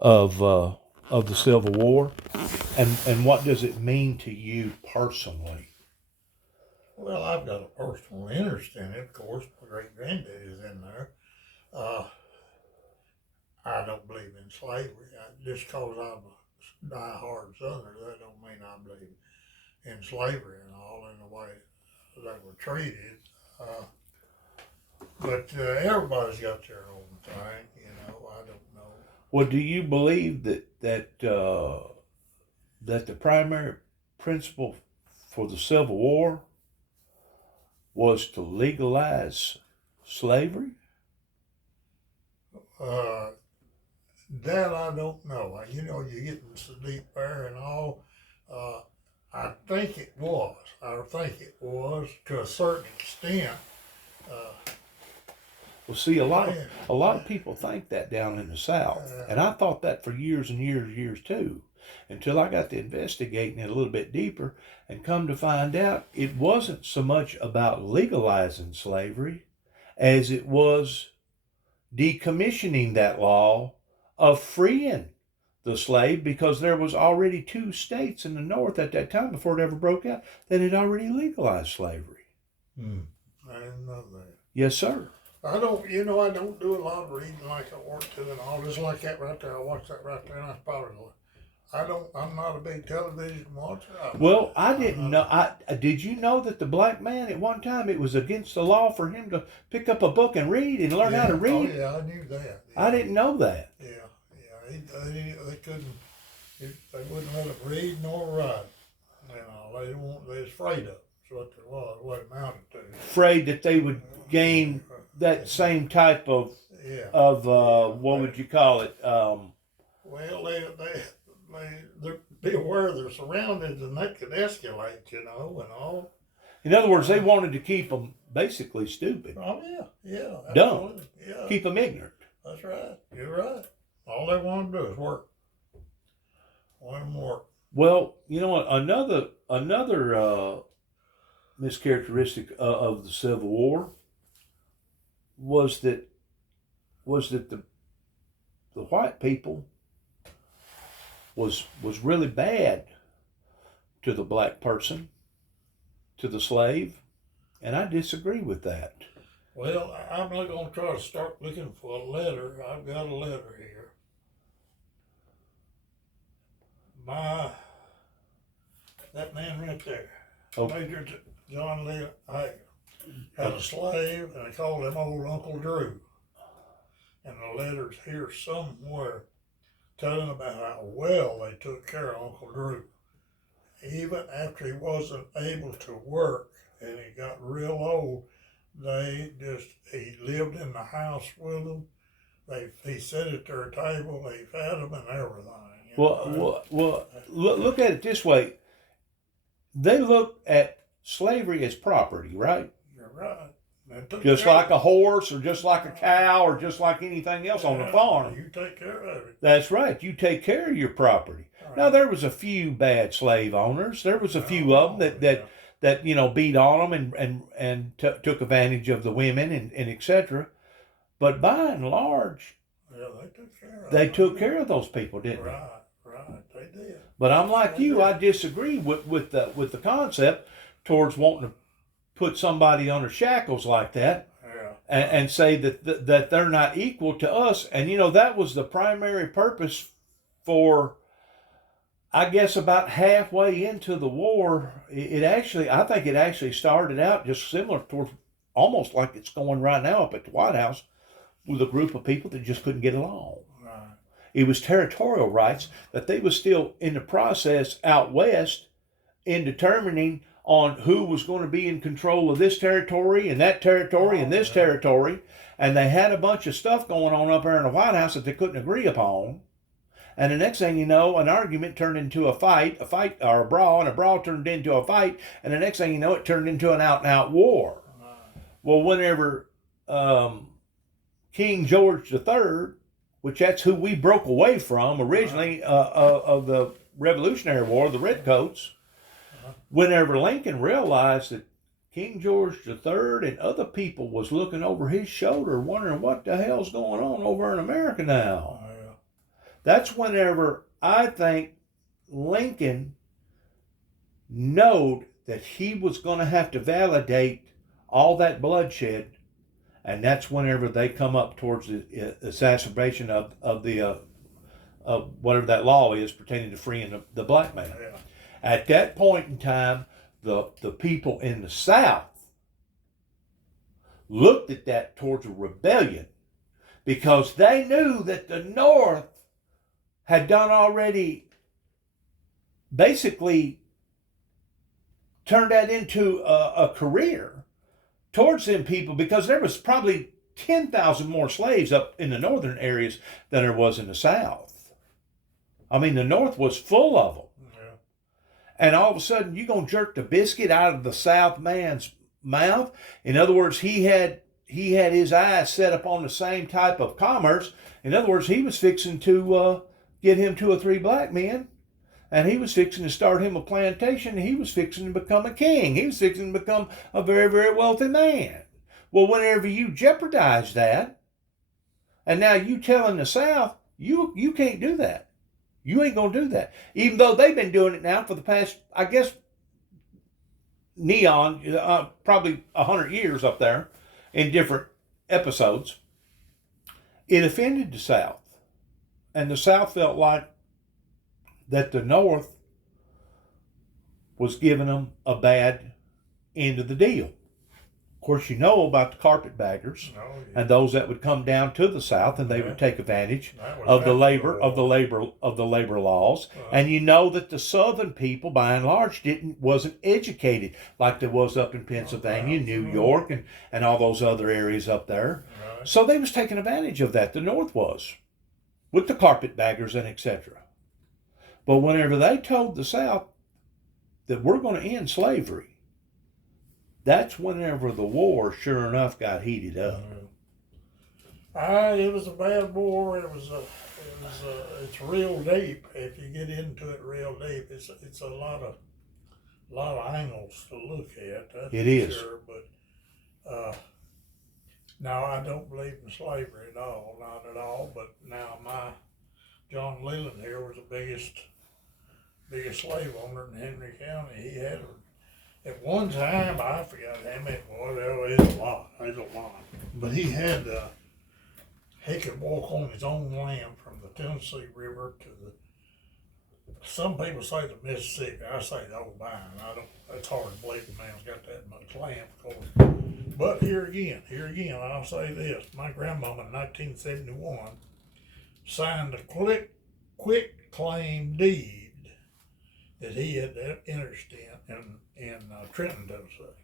of the Civil War, and what does it mean to you personally? Well, I've got a personal interest in it. Of course, my great granddad is in there. Uh, I don't believe in slavery. Just because I'm a die-hard Southerner, that don't mean I believe in slavery and all in the way they were treated. Uh, but everybody's got their own thing, I don't know. Well, do you believe that the primary principle for the Civil War was to legalize slavery? Uh, that I don't know. You're getting so deep there and all. Uh, I think it was. I think it was to a certain extent. Uh, Well, see, a lot of people think that down in the South, and I thought that for years and years and years too, until I got to investigating it a little bit deeper, and come to find out it wasn't so much about legalizing slavery as it was decommissioning that law of freeing the slave, because there was already two states in the North at that time before it ever broke out that had already legalized slavery. I didn't know that. Yes, sir. I don't do a lot of reading like I want to and all. Just like that right there. I watched that right there, and I probably I'm not a big television watcher. Well, I didn't know. Did you know that the black man at one time it was against the law for him to pick up a book and read and learn how to read? Oh yeah, I knew that. Yeah. I didn't know that. Yeah. They couldn't. They wouldn't let them read nor write. They was afraid of it. That's what it was. What it amounted to. Afraid that they would gain that same type of what would you call it? Well, they're be aware of their surroundings, and that could escalate, and all. In other words, they wanted to keep them basically stupid. Oh yeah, dumb, yeah. Keep them ignorant. That's right. You're right. All they want to do is work. Want them work. Well, you know what? Another mischaracteristic of the Civil War was that the white people was really bad to the black person, to the slave, and I disagree with that. Well, I'm not going to try to start looking for a letter. I've got a letter here. That man right there, Major John Lee Hager, had a slave, and they called him old Uncle Drew. And the letter's here somewhere telling about how well they took care of Uncle Drew. Even after he wasn't able to work and he got real old, he lived in the house with them. He sat at their table, they fed him and everything. Well, look at it this way. They look at slavery as property, right? You're right. Just like a horse, or just like a cow, or just like anything else on the farm. You take care of it. That's right. You take care of your property. Right. Now, there was a few bad slave owners. There was a few of them that beat on them and took advantage of the women and etc. But by and large, they took care of those people, didn't they? Right, they did. But I'm like you. I disagree with the concept towards wanting to put somebody under shackles like that, and say that they're not equal to us. And that was the primary purpose for, I guess, about halfway into the war. I think it actually started out just similar towards, almost like it's going right now up at the White House, with a group of people that just couldn't get along. It was territorial rights that they was still in the process out west in determining on who was going to be in control of this territory and that territory and this territory. And they had a bunch of stuff going on up there in the White House that they couldn't agree upon. And the next thing you know, an argument turned into a fight or a brawl, and a brawl turned into a fight. And the next thing you know, it turned into an out-and-out war. Well, whenever King George III, which that's who we broke away from originally of the Revolutionary War, the Redcoats, whenever Lincoln realized that King George III and other people was looking over his shoulder wondering what the hell's going on over in America now. That's whenever I think Lincoln knowed that he was going to have to validate all that bloodshed, and that's whenever they come up towards the exacerbation of the of whatever that law is pertaining to freeing the black man. Yeah. At that point in time, the people in the South looked at that towards a rebellion because they knew that the North had done already basically turned that into a career towards them people, because there was probably 10,000 more slaves up in the northern areas than there was in the South. I mean, the North was full of them. Yeah. And all of a sudden, you're going to jerk the biscuit out of the South man's mouth. In other words, he had his eyes set upon the same type of commerce. In other words, he was fixing to get him 2 or 3 black men, and he was fixing to start him a plantation. And he was fixing to become a king. He was fixing to become a very, very wealthy man. Well, whenever you jeopardize that, and now you telling the South, you can't do that. You ain't going to do that. Even though they've been doing it now for the past, I guess, probably 100 years up there in different episodes. It offended the South. And the South felt like that the North was giving them a bad end of the deal. Of course, you know about the carpetbaggers and those that would come down to the South, and they would take advantage of the labor laws. And you know that the Southern people, by and large, wasn't educated like there was up in Pennsylvania, New York, and all those other areas up there. Right. So they was taking advantage of that. The North was, with the carpetbaggers and etc. But whenever they told the South that we're going to end slavery, that's whenever the war, sure enough, got heated up. It was a bad war. It's real deep. If you get into it real deep, it's a lot of angles to look at. That's it is. Sure, but now I don't believe in slavery at all, not at all. But now John Leland here was the biggest slave owner in Henry County. He had at one time, I forgot how many, it's a lot, but he could walk on his own land from the Tennessee River to some people say the Mississippi, I say the old vine. It's hard to believe the man's got that much land, of course. But here again, I'll say this, my grandmama in 1971 signed a quick claim deed that he had interest in Trenton, Tennessee.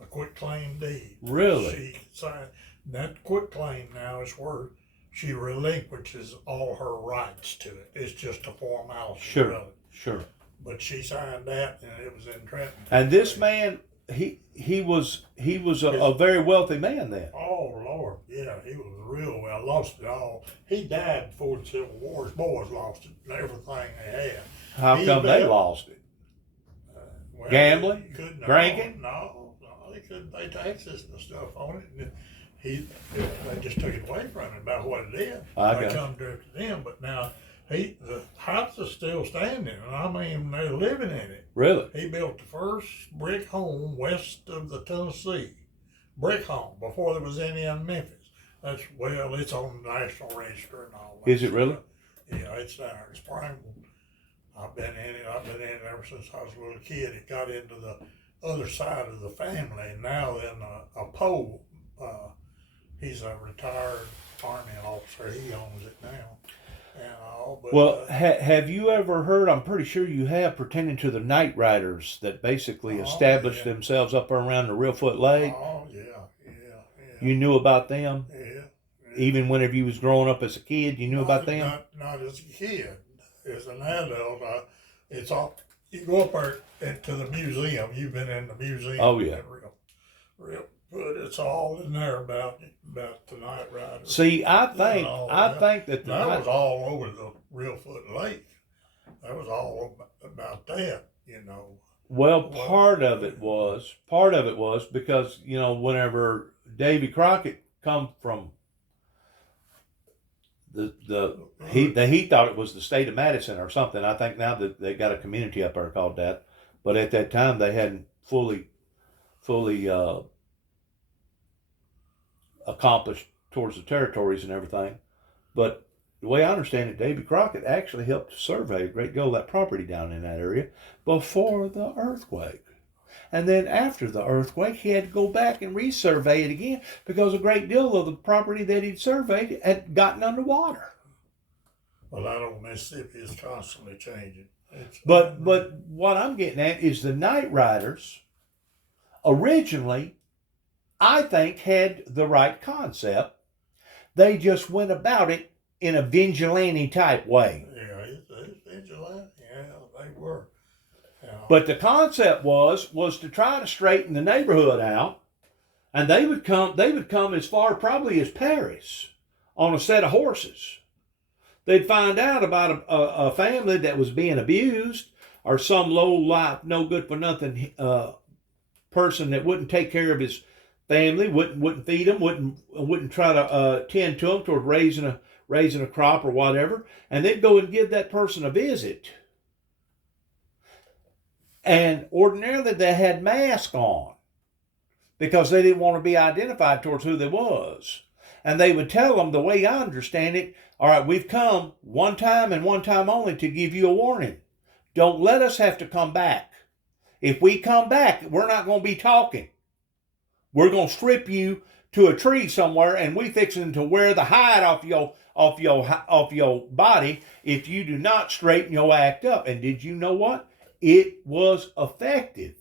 A quick claim deed. Really? She signed that quick claim. Now is where she relinquishes all her rights to it. It's just a formality. Sure. But she signed that, and it was in Trenton. And this man, he was a very wealthy man then. Oh Lord, yeah, he was real well. Lost it all. He died before the Civil War. His boys lost it and everything they had. How come they lost it? Well, gambling, drinking? No, they couldn't pay taxes and stuff on it. And they just took it away from him about what it is. They come to them, but now the house is still standing, and I mean they're living in it. Really? He built the first brick home west of the Tennessee, brick home before there was any in Memphis. It's on the National Register and all that. Is it really? Yeah, it's down there in Springfield. I've been in it ever since I was a little kid. It got into the other side of the family, and now then a Poe, he's a retired Army officer. He owns it now. And all, but, well, have you ever heard, I'm pretty sure you have, pertaining to the night riders that basically established themselves up around the Reelfoot Lake? Oh, yeah. You knew about them? Yeah. Even whenever you was growing up as a kid, you knew about them? Not as a kid. As an adult, it's all, you go up there to the museum. You've been in the museum. Oh, yeah. Real, but it's all in there about the night riders. See, I think that was all over the Reelfoot Lake. That was all about that, you know. Well, part of it was because, whenever Davy Crockett come from he thought it was the state of Madison or something. I think now that they got a community up there called that, but at that time they hadn't fully accomplished towards the territories and everything. But the way I understand it, Davy Crockett actually helped survey a great deal of that property down in that area before the earthquake. And then after the earthquake, he had to go back and resurvey it again because a great deal of the property that he'd surveyed had gotten underwater. Well, out on Mississippi is constantly changing. But what I'm getting at is the Night Riders originally, I think, had the right concept. They just went about it in a vigilante type way. Yeah, it's vigilante. Yeah, they were. Yeah. But the concept was to try to straighten the neighborhood out, and they would come as far probably as Paris on a set of horses. They'd find out about a family that was being abused, or some low life, no good for nothing person that wouldn't take care of his family, wouldn't feed them, wouldn't try to tend to them toward raising a crop or whatever, and they'd go and give that person a visit. And ordinarily they had masks on because they didn't want to be identified towards who they was. And they would tell them, the way I understand it, all right, we've come one time and one time only to give you a warning. Don't let us have to come back. If we come back, we're not going to be talking. We're going to strip you to a tree somewhere, and we fixing to wear the hide off your body if you do not straighten your act up. And did you know what? It was effective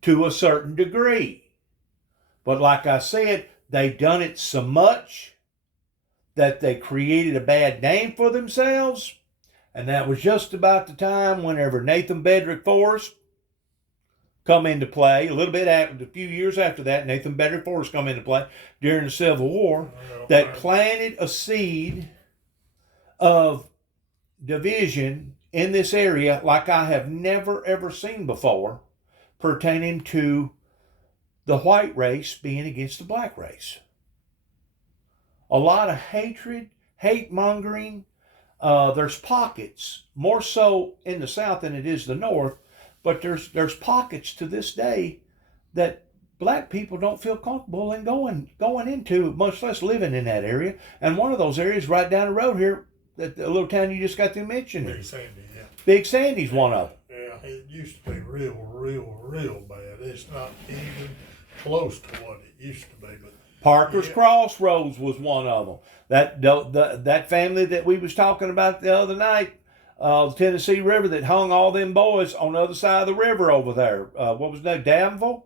to a certain degree. But like I said, they done it so much that they created a bad name for themselves. And that was just about the time whenever Nathan Bedrick Forrest come into play. A few years after that, Nathan Bedrick Forrest come into play during the Civil War, that planted a seed of division in this area like I have never ever seen before, pertaining to the white race being against the black race. A lot of hatred, hate mongering. There's pockets, more so in the South than it is the North, but there's pockets to this day that black people don't feel comfortable in going into, much less living in that area. And one of those areas right down the road here, that the little town you just got through mentioning. Big Sandy, yeah. Big Sandy's one of them. Yeah, it used to be real bad. It's not even close to what it used to be. But Parker's Crossroads was one of them. That family that we was talking about the other night, the Tennessee River, that hung all them boys on the other side of the river over there. What was that? Danville?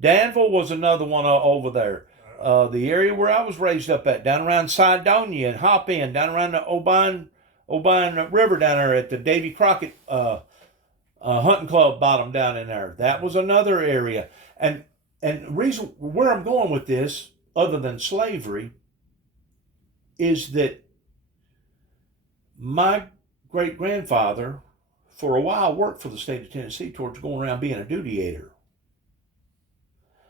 Danville was another one over there. The area where I was raised up at, down around Sidonia and Hop In, down around the Obion River down there at the Davy Crockett hunting club bottom down in there. That was another area. And the reason where I'm going with this, other than slavery, is that my great-grandfather, for a while, worked for the state of Tennessee towards going around being a duty-aider.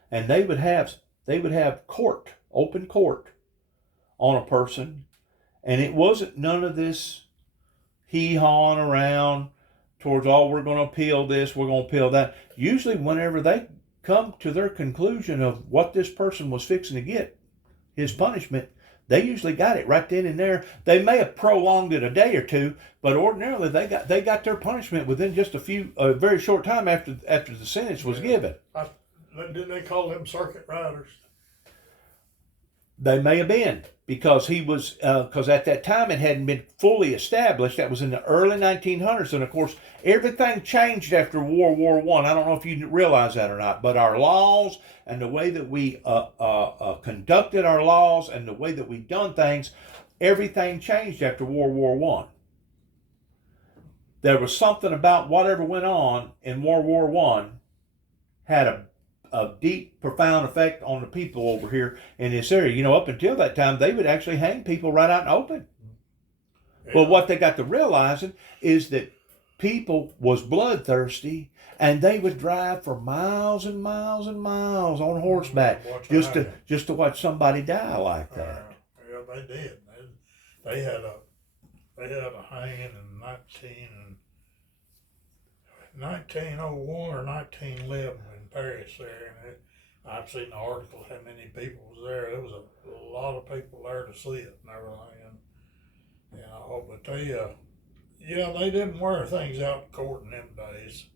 And they would have court, open court, on a person, and it wasn't none of this hee-hawing around towards, oh, we're going to appeal this, we're going to appeal that. Usually whenever they come to their conclusion of what this person was fixing to get, his punishment, they usually got it right then and there. They may have prolonged it a day or two, but ordinarily they got their punishment within just a very short time after the sentence was given. Didn't they call them circuit riders? They may have been, because because at that time it hadn't been fully established. That was in the early 1900s, and of course everything changed after World War I. I don't know if you realize that or not, but our laws and the way that we conducted our laws and the way that we done things, everything changed after World War I. There was something about whatever went on in World War I had a deep, profound effect on the people over here in this area. You know, up until that time, they would actually hang people right out in the open. Yeah. But what they got to realizing is that people was bloodthirsty, and they would drive for miles and miles and miles on horseback just to watch somebody die like that. Yeah, they did. They had a hanging in 1901 or 1911 in Paris there, and I've seen the article how many people was there. There was a lot of people there to see it and everything. And but they didn't wear things out in court in them days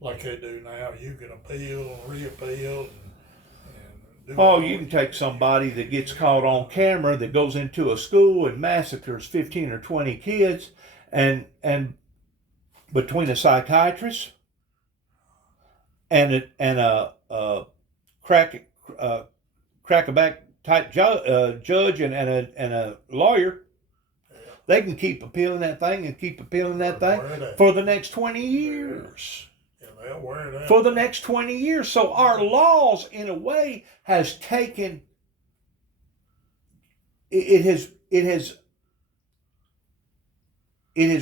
like they do now. You can appeal and reappeal and do Oh, you can take somebody that gets caught on camera that goes into a school and massacres 15 or 20 kids, and between a psychiatrist and a crack crackaback type judge and a lawyer, they can keep appealing that thing and keep appealing that thing for the next 20 years. They'll wear that for the next 20 years. So our laws, in a way, has taken, it has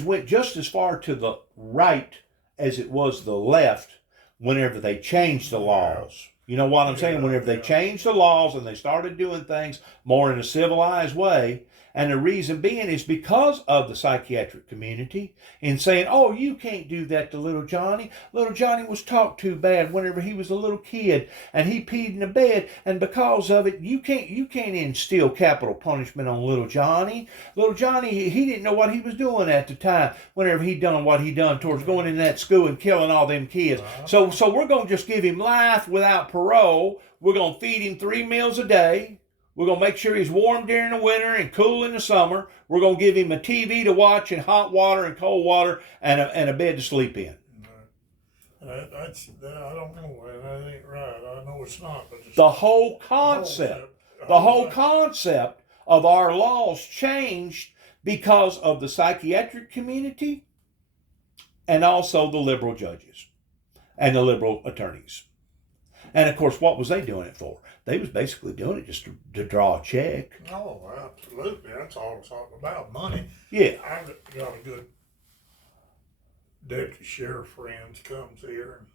went just as far to the right as it was the left whenever they changed the laws. You know what I'm saying? Whenever they changed the laws and they started doing things more in a civilized way. And the reason being is because of the psychiatric community in saying, oh, you can't do that to little Johnny. Little Johnny was talked to bad whenever he was a little kid and he peed in the bed. And because of it, you can't instill capital punishment on little Johnny. Little Johnny, he didn't know what he was doing at the time whenever he done what he done towards going in that school and killing all them kids. So we're going to just give him life without parole. We're going to feed him 3 meals a day. We're going to make sure he's warm during the winter and cool in the summer. We're going to give him a TV to watch and hot water and cold water and a bed to sleep in. I don't know. That ain't right. I know it's not. But the whole concept of our laws changed because of the psychiatric community and also the liberal judges and the liberal attorneys. And of course, what was they doing it for? They was basically doing it just to draw a check. Oh, absolutely. That's all it's all about, money. Yeah. I've got a good deputy sheriff friend comes here, and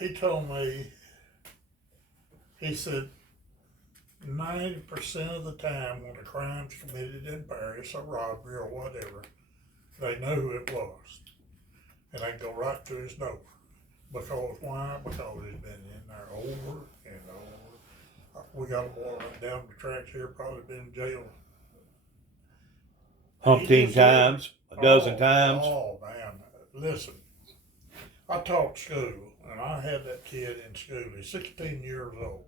he told me, he said, 90% of the time when a crime's committed in Paris, a robbery or whatever, they know who it was. And they can go right to his door. Because why? Because he's been in there over and over. We got a boy right down the tracks here, probably been in jail 15 times, a dozen times. Oh, man. Listen, I taught school, and I had that kid in school. He's 16 years old.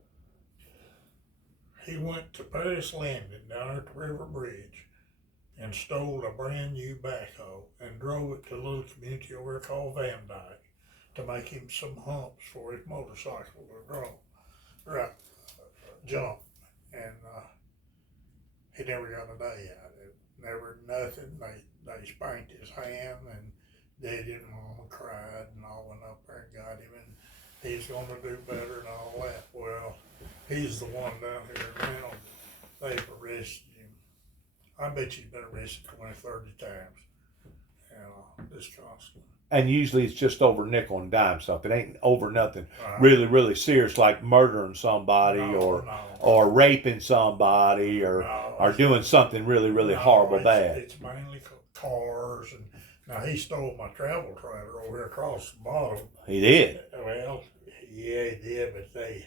He went to Paris Landing down at the River Bridge and stole a brand new backhoe and drove it to a little community over there called Van Dyke to make him some humps for his motorcycle to jump. And he never got a day out of it. Never nothing. They spanked his hand, and Daddy and Mama cried, and I went up there and got him, and he's going to do better and all that. Well, he's the one down here now. They've arrested him. I bet he's been arrested 20, 30 times. This constant. And usually it's just over nickel and dime stuff. It ain't over nothing really, really serious like murdering somebody or raping somebody or doing something really, really horrible bad. It's mainly cars. And now he stole my travel trailer over here across the bottom. He did? Well, yeah, he did, but they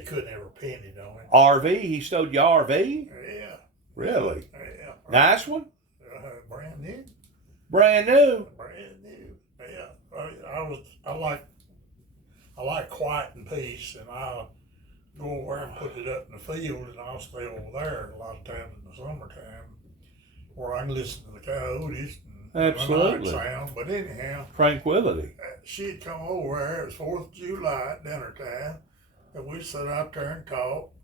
couldn't ever pin it on him. RV? He stole your RV? Yeah. Really? Yeah. Nice one? Brand new. Brand new? Brand new. Yeah. I like quiet and peace, and I'll go over and put it up in the field, and I'll stay over there a lot of times in the summertime where I can listen to the coyotes and absolutely the night sound. But anyhow, tranquility. She'd come over there. It was 4th of July at dinner time, and we sat out there and talked.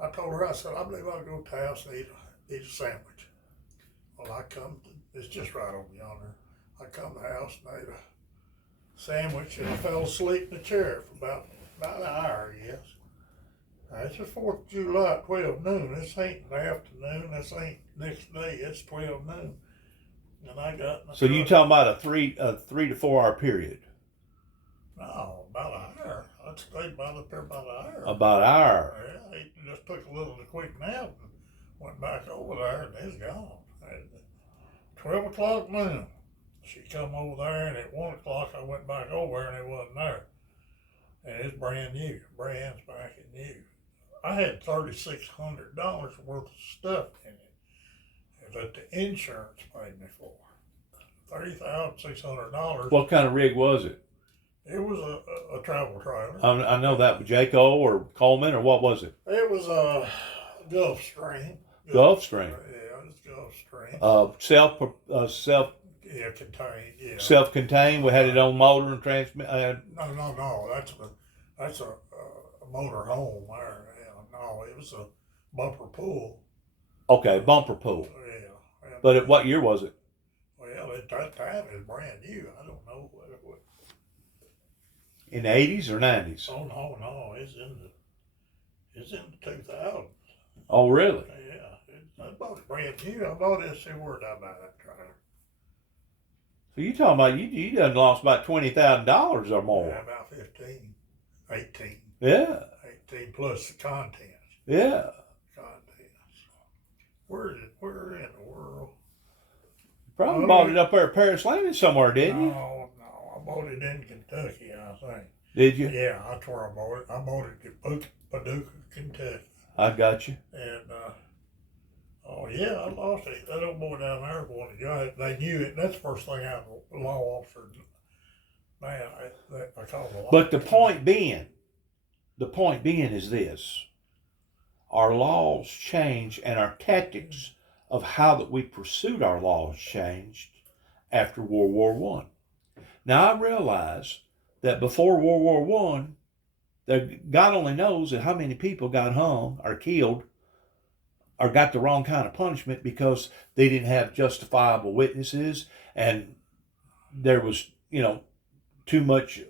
I told her, I said, I believe I'll go to the house and eat a sandwich. Well, it's just right over yonder. I come to the house and ate a sandwich, and I fell asleep in the chair for about an hour, I guess. Now, it's the 4th of July at 12 noon. This ain't in the afternoon. This ain't next day. It's 12 noon. And I got in the So you talking about a 3 to 4 hour period? No, about an hour. I stayed up there about an hour. About an hour. Yeah, he just took a little quick nap and Went back over there and it's gone. At 12 o'clock noon, she come over there, and at 1 o'clock I went back over and it wasn't there. And it's brand new, brand spanking new. I had $3,600 worth of stuff in it that the insurance paid me for. $30,600. What kind of rig was it? It was a travel trailer. I know that, Jayco or Coleman, or what was it? It was a Gulfstream. Gulfstream. Yeah, it was Gulfstream. Yeah, contained. Yeah. Self-contained. We had its own motor and transmit. No. That's a motor home there. Yeah, no, it was a bumper pull. Okay, bumper pull. Yeah. But what year was it? Well, at that time it was brand new. I don't know what it was. In the 80s or 90s? Oh no, it's in the 2000s. Oh, really? Yeah, I bought it brand new. I bought it. See, where did I buy that trailer? So you talking about you done lost about $20,000 or more? Yeah, about 15, 18. Yeah. 18 plus the contents. Yeah. Contents. Where in the world? Probably bought it up there at Paris Landing somewhere, didn't you? No, I bought it in Kentucky, I think. Did you? Yeah, that's where I bought it. I bought it in Paducah, Kentucky. I got you. And, oh yeah, I lost it. That old boy down there wanted to go. They knew it. That's the first thing the law officer, man, I called the law. But the point being is this. Our laws change and our tactics of how that we pursued our laws changed after World War I. Now I realize that before World War I, God only knows that how many people got hung or killed or got the wrong kind of punishment because they didn't have justifiable witnesses, and there was, too much,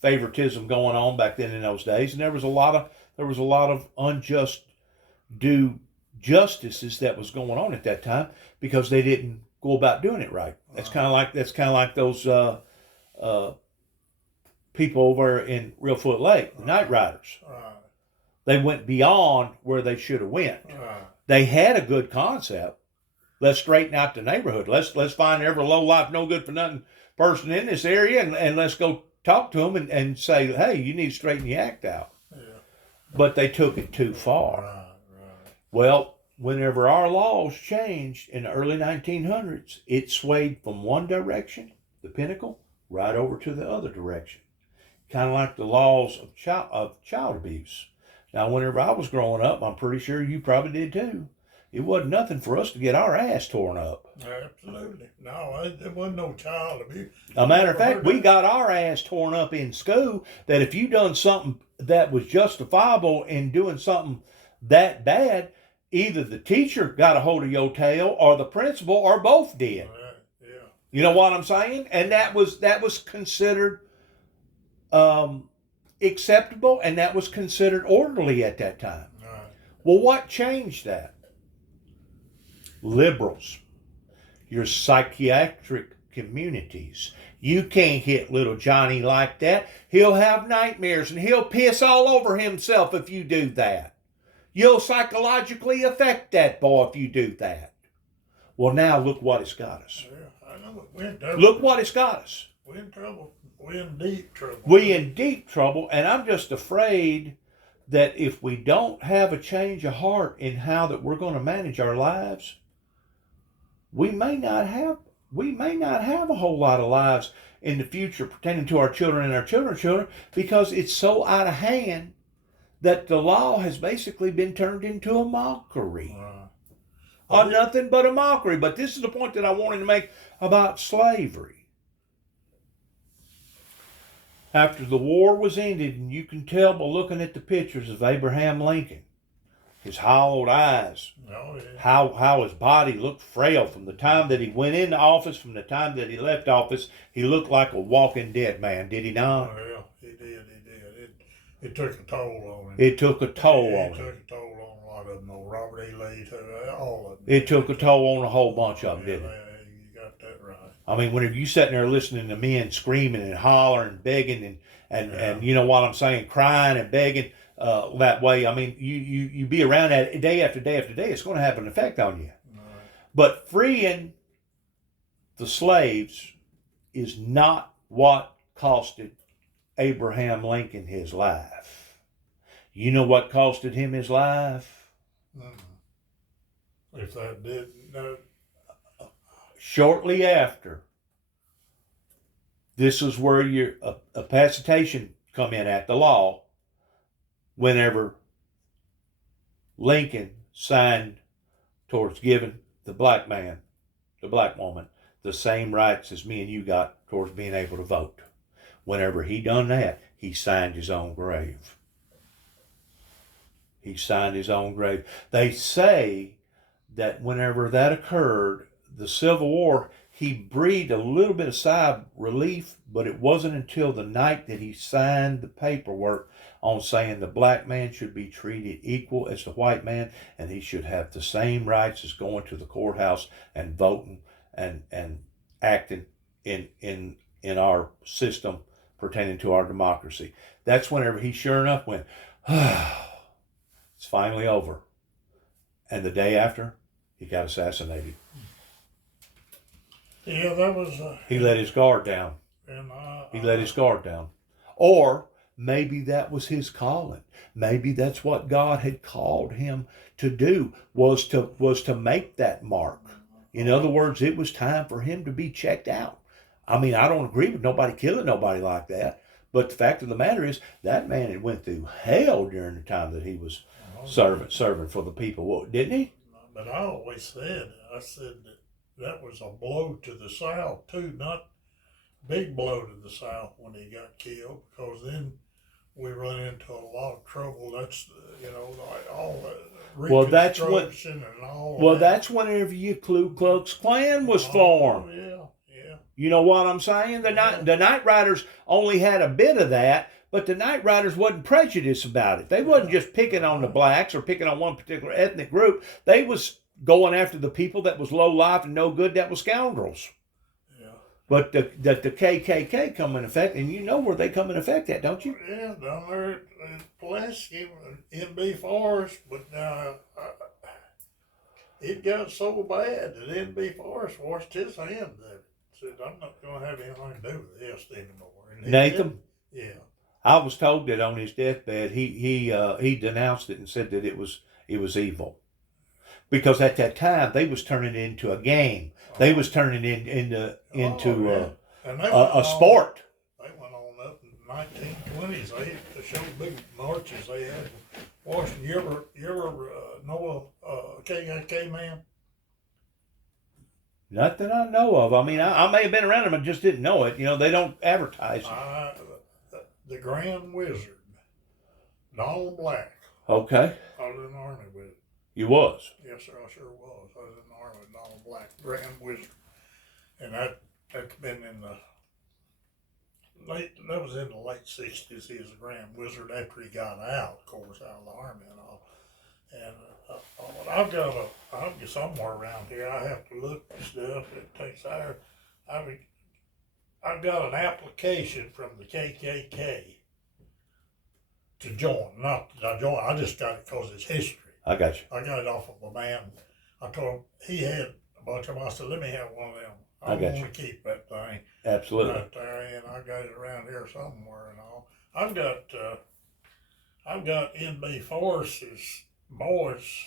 favoritism going on back then in those days, and there was a lot of unjust due justices that was going on at that time because they didn't go about doing it right. That's kind of like those people over in Reelfoot Lake, the Night Riders. They went beyond where they should have went. They had a good concept. Let's straighten out the neighborhood. Let's find every low life, no good for nothing person in this area, and let's go talk to them and say, hey, you need to straighten the act out. Yeah. But they took it too far. Right. Well, whenever our laws changed in the early 1900s, it swayed from one direction, the pinnacle, right over to the other direction. Kind of like the laws of child abuse. Now, whenever I was growing up, I'm pretty sure you probably did too. It wasn't nothing for us to get our ass torn up. Absolutely. No, there wasn't no child abuse. A matter of fact, we got our ass torn up in school that if you done something that was justifiable in doing something that bad, either the teacher got a hold of your tail or the principal or both did. Yeah. You know what I'm saying? And that was considered acceptable, and that was considered orderly at that time. Right. Well, what changed that? Liberals, your psychiatric communities. You can't hit little Johnny like that. He'll have nightmares and he'll piss all over himself if you do that. You'll psychologically affect that boy if you do that. Well, now look what it's got us. Yeah, I know. We're in trouble. Look what it's got us. We're in trouble. We're in deep trouble. We're in deep trouble, and I'm just afraid that if we don't have a change of heart in how that we're going to manage our lives, we may not have a whole lot of lives in the future pertaining to our children and our children's children, because it's so out of hand that the law has basically been turned into a mockery. Or nothing but a mockery. But this is the point that I wanted to make about slavery. After the war was ended, and you can tell by looking at the pictures of Abraham Lincoln, his hollowed eyes, how his body looked frail from the time that he went into office, from the time that he left office, he looked like a walking dead man, did he not? Oh, yeah, he did. It took a toll on him. It took a toll on him. It took a toll on a lot of them, Robert E. Lee, all of them. It took a toll on a whole bunch of them, didn't it? You got that right. I mean, whenever you sitting there listening to men screaming and hollering and begging and you know what I'm saying, crying and begging, that way. I mean, you be around that day after day after day. It's going to have an effect on you. Right. But freeing the slaves is not what costed Abraham Lincoln his life. You know what costed him his life? If that didn't, no. Shortly after, this is where your capacitation come in at the law. Whenever Lincoln signed towards giving the black man, the black woman, the same rights as me and you got towards being able to vote. Whenever he done that, he signed his own grave. He signed his own grave. They say that whenever that occurred, the Civil War, he breathed a little bit of sigh of relief, but it wasn't until the night that he signed the paperwork on saying the black man should be treated equal as the white man, and he should have the same rights as going to the courthouse and voting and acting in our system pertaining to our democracy. That's whenever he sure enough went, it's finally over. And the day after, he got assassinated. Yeah, that was. He let his guard down. And He let his guard down. Or maybe that was his calling. Maybe that's what God had called him to do, was to make that mark. In other words, it was time for him to be checked out. I mean, I don't agree with nobody killing nobody like that. But the fact of the matter is, that man had went through hell during the time that he was serving for the people, didn't he? But I always said, that was a blow to the South too, not big blow to the South when he got killed, because then we run into a lot of trouble. That's like all the Reconstruction and all. Well, that's whenever your Ku Klux Klan was formed. Yeah. You know what I'm saying? The Night Riders only had a bit of that, but the Night Riders wasn't prejudiced about it. They wasn't just picking on the blacks or picking on one particular ethnic group. They was going after the people that was low life and no good, that was scoundrels. Yeah. But the KKK come in effect, and you know where they come in effect at, don't you? Yeah, down there at Pulaski, NB Forest, but it got so bad that NB Forest washed his hands of it. Said, I'm not going to have anything to do with this anymore. And Nathan? Yeah. I was told that on his deathbed, he denounced it and said that it was evil. Because at that time, they was turning it into a game. They was turning it into a sport. They went on up in the 1920s. They showed big marches they had in Washington. You ever know a KKK man? Not that I know of. I mean, I may have been around them, I just didn't know it. They don't advertise it. The Grand Wizard, Donald Black. Okay. I was in the Army with it. You was? Yes, sir, I sure was. I was in the Army with Donald Black, Grand Wizard. And that's been in the that was in the late 60s. He was a Grand Wizard after he got out, of course, out of the Army and all. And I've got somewhere around here. I have to look for stuff. It takes hours. I've got an application from the KKK to join. Not that I join. I just got it because it's history. I got you. I got it off of a man. I told him he had a bunch of them. I said, let me have one of them. I want to keep that thing. Absolutely. Right there, and I got it around here somewhere and all. I've got NB Forrest's voice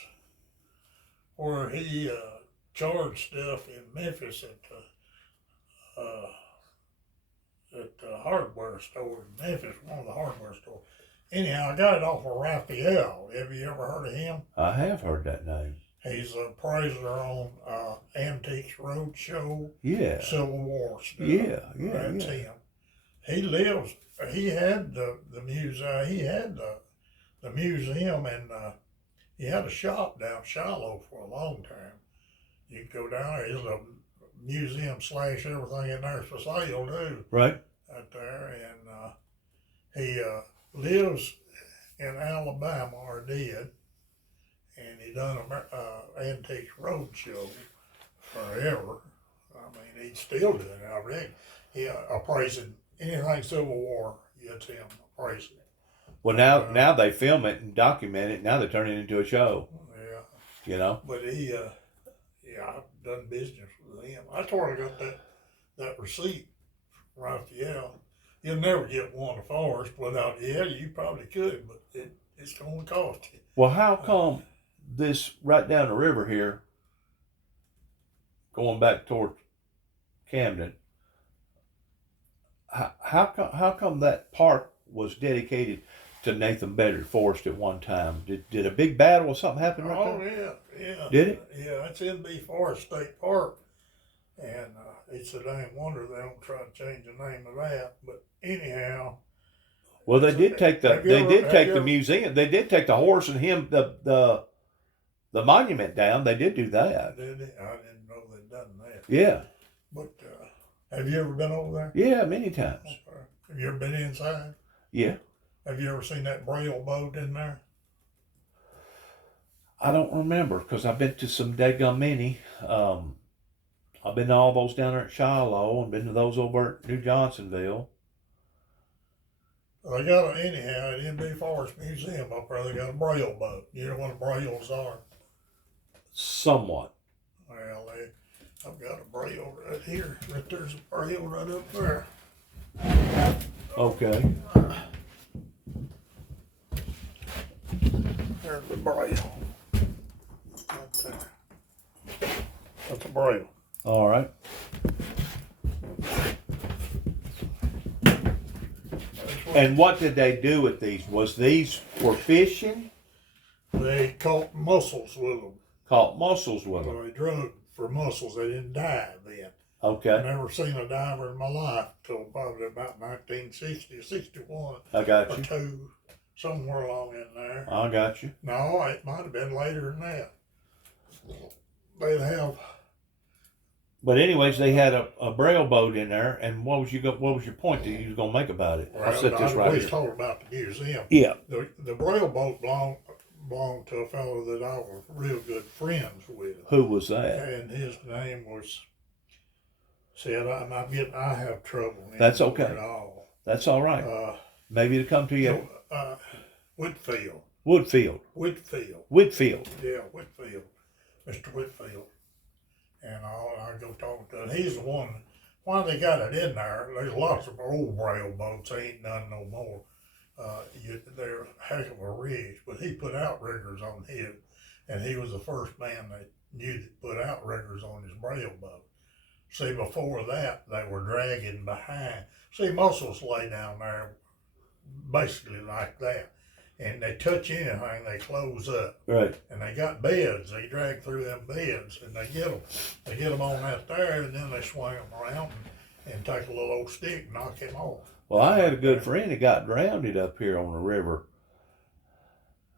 where he charged stuff in Memphis at the hardware store in Memphis, one of the hardware stores. Anyhow, I got it off of Raphael. Have you ever heard of him? I have heard that name. He's a appraiser on Antiques Roadshow. Yeah. Civil War stuff. Yeah. That's him. He had the museum. He had the museum, and he had a shop down Shiloh for a long time. You could go down there. There's a museum / everything in there for sale too. Right. Out there, and he lives in Alabama, or did, and he done a Antiques Roadshow forever. I mean, he's still doing it. I reckon. He appraising anything Civil War. It's him appraising it. Well, now they film it and document it. Now they turn it into a show. Yeah. You know. But I've done business with him. I sort of got that receipt from Raphael. You'll never get one of Forrest without, you probably could, but it's going to cost you. Well, how come this right down the river here, going back toward Camden, how come that park was dedicated to Nathan Bedford Forrest at one time? Did a big battle or something happen right there? Yeah. Did it? Yeah, it's in B Forest State Park. And it's a damn wonder they don't try to change the name of that. But anyhow. Well, they did take the museum. They did take the horse and him the monument down. They did do that. Did they? I didn't know they'd done that. Yeah. But have you ever been over there? Yeah, many times. Okay. Have you ever been inside? Yeah. Have you ever seen that Braille boat in there? I don't remember because I've been to some daggum many. I've been to all those down there at Shiloh and been to those over at New Johnsonville. They got anyhow at NB Forest Museum up there. They got a Braille boat. You know what a Braille's are? Somewhat. Well, I've got a Braille right here. Right there's a Braille right up there. Okay. There's the Braille. Right there. That's a Braille. All right. And what did they do with these? Was these for fishing? They caught mussels with them. Caught mussels with them. They drug for mussels. They didn't dive then. Okay. I've never seen a diver in my life till probably about 1960 or 61. I got or you. two, somewhere along in there. I got you. No, it might have been later than that. They'd have. But anyways, they had a Braille boat in there, and what was your point that you was gonna make about it? Well, I'll set this right always here. told about the museum. Yeah. The Braille boat belonged to a fellow that I was real good friends with. Who was that? And his name was. See, I have trouble. That's okay. At all. That's all right. Maybe it'll come to you. Whitfield. Whitfield. Yeah, Whitfield. Mr. Whitfield. And I go talk to him. He's the one. Why they got it in there? There's lots of old Braille boats. They ain't none no more. They're a heck of a rigs, but he put outriggers on his, and he was the first man that knew that put outriggers on his Braille boat. See, before that, they were dragging behind. See, mussels lay down there basically like that. And they touch anything, they close up. Right. And they got beds. They drag through them beds, and they get them. They get them on that there, and then they swing them around and take a little old stick and knock him off. Well, I had a good friend that got drowned up here on the river.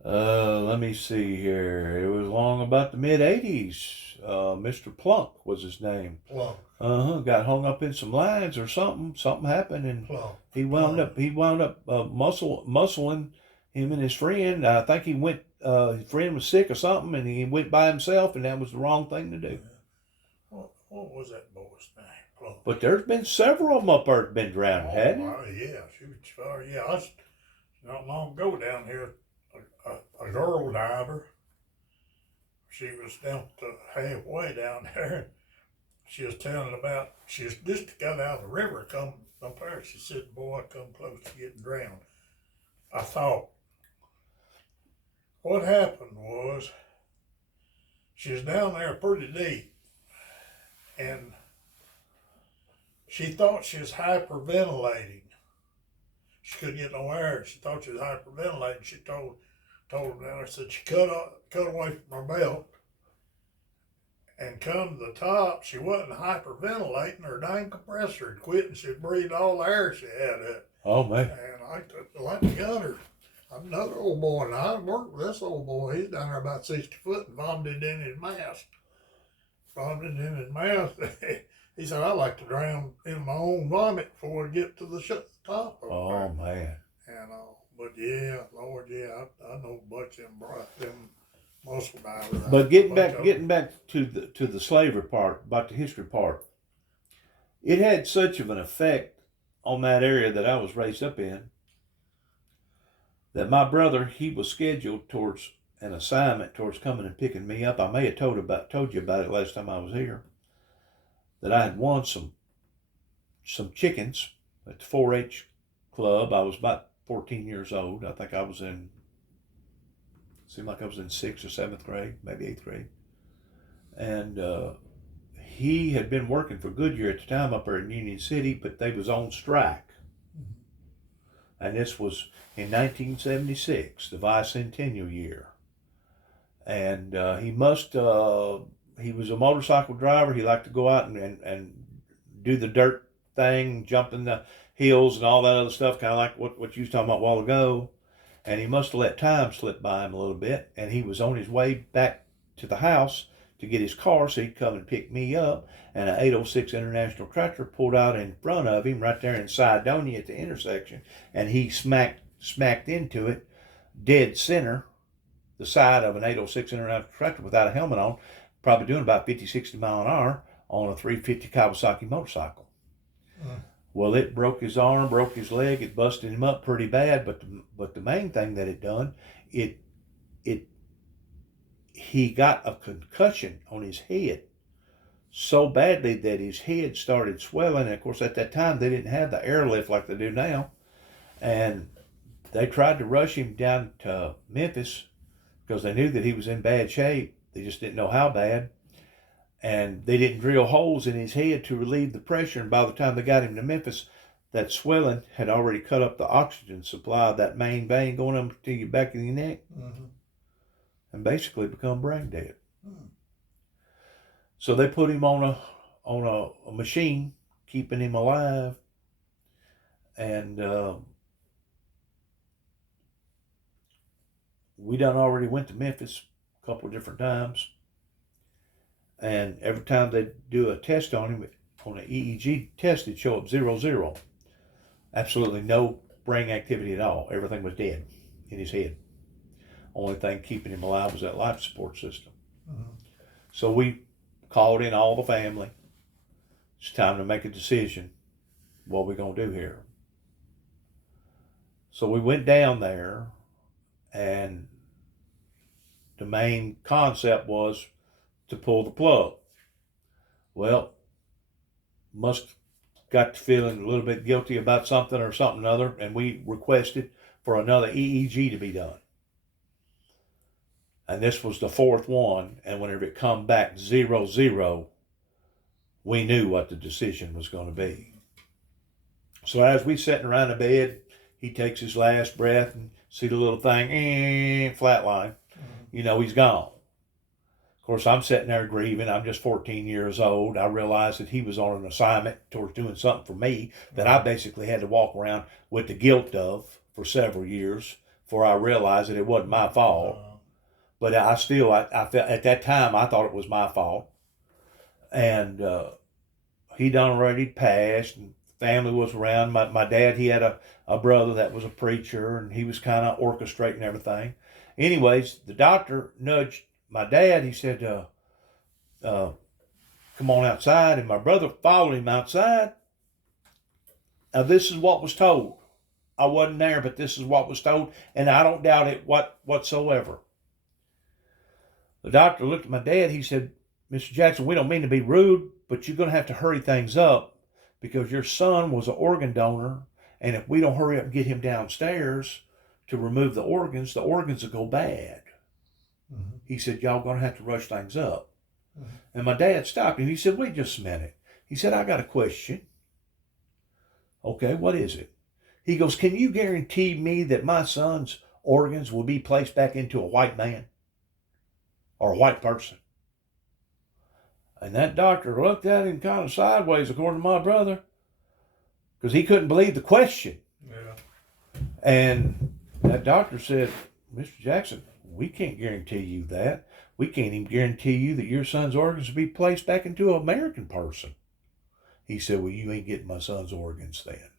Let me see here. It was along about the mid-'80s. Mr. Plunk was his name. Plunk. Got hung up in some lines or something. Something happened, and Plunk. he wound up muscling him and his friend. I think he went. His friend was sick or something, and he went by himself, and that was the wrong thing to do. What was that boy's name? Plunk. But there's been several of them up there that been drowned, hadn't there? Yeah, I was not long ago down here. A girl diver. She was down to halfway down there. She was telling about, she was just got out of the river, come up there. She said, boy, I come close to getting drowned. I thought, what happened was, she was down there pretty deep, and she thought she was hyperventilating. She couldn't get no air. She thought she was hyperventilating. She told him down there, said she cut away from her belt and come to the top. She wasn't hyperventilating. Her dang compressor had quit, and she breathed all the air she had up. Oh, man. And I let the gunner. Another old boy, and I worked with this old boy. He's down there about 60 foot and vomited in his mask. He said, I like to drown in my own vomit before I get to the top of Oh, man. And but yeah, Lord, yeah, I know a bunch of them muscle divers. But getting back to the slavery part, about the history part, it had such of an effect on that area that I was raised up in. that my brother, he was scheduled towards an assignment towards coming and picking me up. I may have told you about it last time I was here. That I had won some chickens at the 4-H club. I was about 14 years old. I think I was seemed like I was in 6th or 7th grade, maybe 8th grade. And he had been working for Goodyear at the time up there in Union City, but they was on strike. And this was in 1976, the bicentennial year. And he was a motorcycle driver. He liked to go out and do the dirt thing, jump in the hills and all that other stuff, kind of like what you was talking about a while ago. And he must have let time slip by him a little bit. And he was on his way back to the house to get his car so he'd come and pick me up. And an 806 International tractor pulled out in front of him right there in Sidonia at the intersection. And he smacked into it, dead center, the side of an 806 International tractor without a helmet on, probably doing about 50, 60 mile an hour on a 350 Kawasaki motorcycle. Well, it broke his arm, broke his leg, it busted him up pretty bad, but the main thing that it done, he got a concussion on his head so badly that his head started swelling. And of course, at that time, they didn't have the airlift like they do now. And they tried to rush him down to Memphis because they knew that he was in bad shape. They just didn't know how bad. And they didn't drill holes in his head to relieve the pressure. And by the time they got him to Memphis, that swelling had already cut up the oxygen supply of that main vein going up to your back of your neck. And basically become brain dead. So they put him on a machine, keeping him alive. And we done already went to Memphis a couple of different times. And every time they do a test on him, on an EEG test, it'd show up 0-0. Absolutely no brain activity at all. Everything was dead in his head. Only thing keeping him alive was that life support system. So we called in all the family. It's time to make a decision. What we going to do here? So we went down there, and the main concept was to pull the plug. Well, must got to feeling a little bit guilty about something or something other, and we requested for another EEG to be done. And this was the fourth one, and whenever it come back 0-0, we knew what the decision was going to be. So as we sitting around the bed, he takes his last breath and see the little thing, flatline. You know, he's gone. Of course, I'm sitting there grieving. I'm just 14 years old. I realized that he was on an assignment towards doing something for me that I basically had to walk around with the guilt of for several years before I realized that it wasn't my fault. But I felt at that time, I thought it was my fault. And he done already passed, and family was around. My dad, he had a brother that was a preacher, and he was kind of orchestrating everything. Anyways, the doctor nudged my dad. He said, come on outside. And my brother followed him outside. Now, this is what was told. I wasn't there, but this is what was told, and I don't doubt it whatsoever. The doctor looked at my dad. He said, Mr. Jackson, we don't mean to be rude, but you're going to have to hurry things up because your son was an organ donor, and if we don't hurry up and get him downstairs to remove the organs will go bad. He said, y'all going to have to rush things up. And my dad stopped him. He said, wait just a minute. He said, I got a question. Okay, what is it? He goes, can you guarantee me that my son's organs will be placed back into a white man or a white person? And that doctor looked at him kind of sideways, according to my brother, because he couldn't believe the question. And that doctor said, Mr. Jackson, we can't guarantee you that. We can't even guarantee you that your son's organs will be placed back into an American person. He said, well, you ain't getting my son's organs then.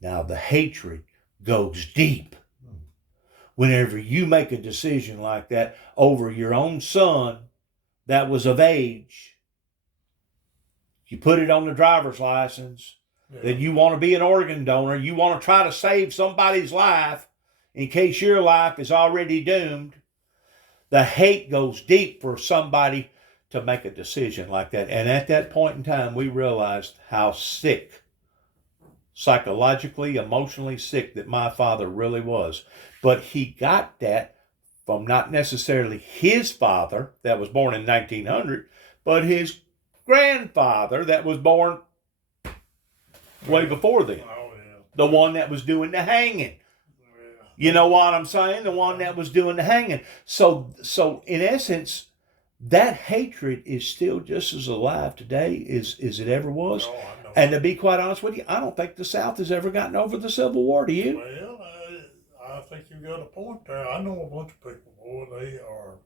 Now, the hatred goes deep. Whenever you make a decision like that over your own son that was of age, you put it on the driver's license, that you want to be an organ donor, you want to try to save somebody's life in case your life is already doomed, the hate goes deep for somebody to make a decision like that. And at that point in time, we realized how sick, psychologically, emotionally sick that my father really was. But he got that from not necessarily his father that was born in 1900, but his grandfather that was born way before then. Oh, yeah. The one that was doing the hanging. Yeah. You know what I'm saying? The one that was doing the hanging. So in essence, that hatred is still just as alive today as it ever was. Oh, I know. And to be quite honest with you, I don't think the South has ever gotten over the Civil War. Do you? Well, I think you've got a point there. I know a bunch of people, boy, they are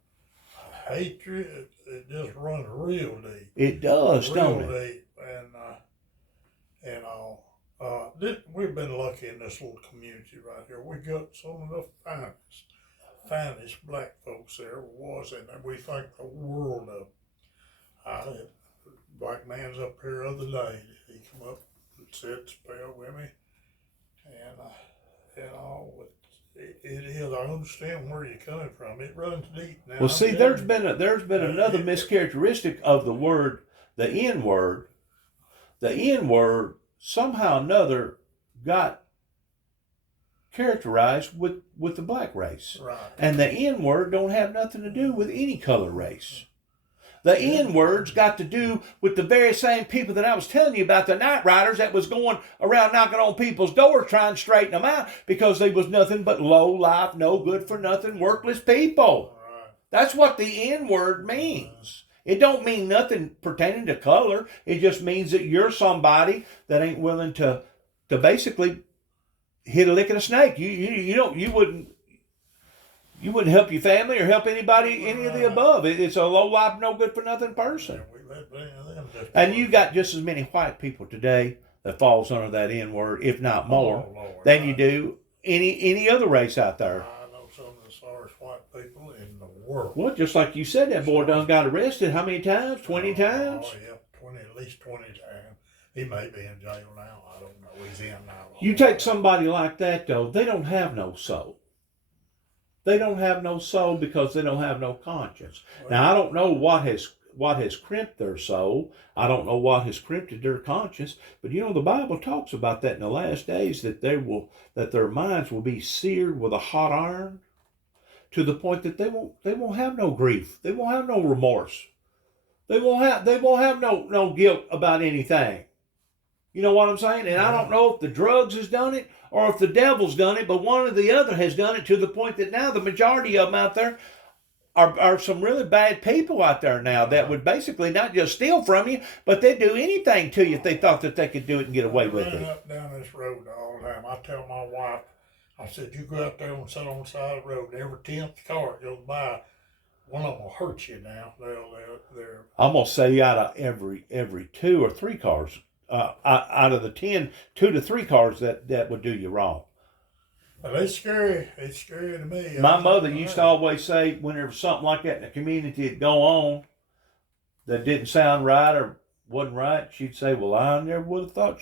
hatred. It just runs real deep. It does, don't it? Real deep. And we've been lucky in this little community right here. We got some of the finest black folks there was, and we think the world of. Black man's up here the other day. He come up and said spell with me, and all. It is. I understand where you're coming from. It runs deep now. Well, see, there's been another mischaracteristic of the word, the N word. The N word somehow or another got characterized with the black race. Right. And the N word don't have nothing to do with any color race. The N words got to do with the very same people that I was telling you about, the night riders that was going around knocking on people's doors trying to straighten them out because they was nothing but low life, no good for nothing, workless people. Right. That's what the N word means. It don't mean nothing pertaining to color. It just means that you're somebody that ain't willing to basically hit a lick of a snake. You wouldn't help your family or help anybody, any of the above. It's a low life, no good for nothing person. Yeah, we've had plenty of them. And you got just as many white people today that falls under that N word, if not more, than you do any other race out there. I know some of the sorriest white people in the world. Well, just like you said, that boy done got arrested how many times? 20 times? Oh yeah, at least 20 times. He may be in jail now. I don't know. He's in now. You take somebody like that though, they don't have no soul. They don't have no soul because they don't have no conscience. Now I don't know what has crimped their soul. I don't know what has crimped their conscience. But the Bible talks about that in the last days, that their minds will be seared with a hot iron, to the point that they won't have no grief. They won't have no remorse. They won't have no guilt about anything. You know what I'm saying? And I don't know if the drugs has done it or if the devil's done it, but one or the other has done it, to the point that now the majority of them out there are some really bad people out there now that would basically not just steal from you, but they'd do anything to you if they thought that they could do it and get away with it. Up down this road all the time. I tell my wife, I said, you go out there and sit on the side of the road. Every 10th car that goes by, one of them will hurt you now. They're I'm gonna say out of every 2 or 3 cars. Out of the 10, 2 to 3 cars that would do you wrong. Well, it's scary. It's scary to me. My mother used to always say, whenever something like that in the community would go on that didn't sound right or wasn't right, she'd say, well, I never would have thought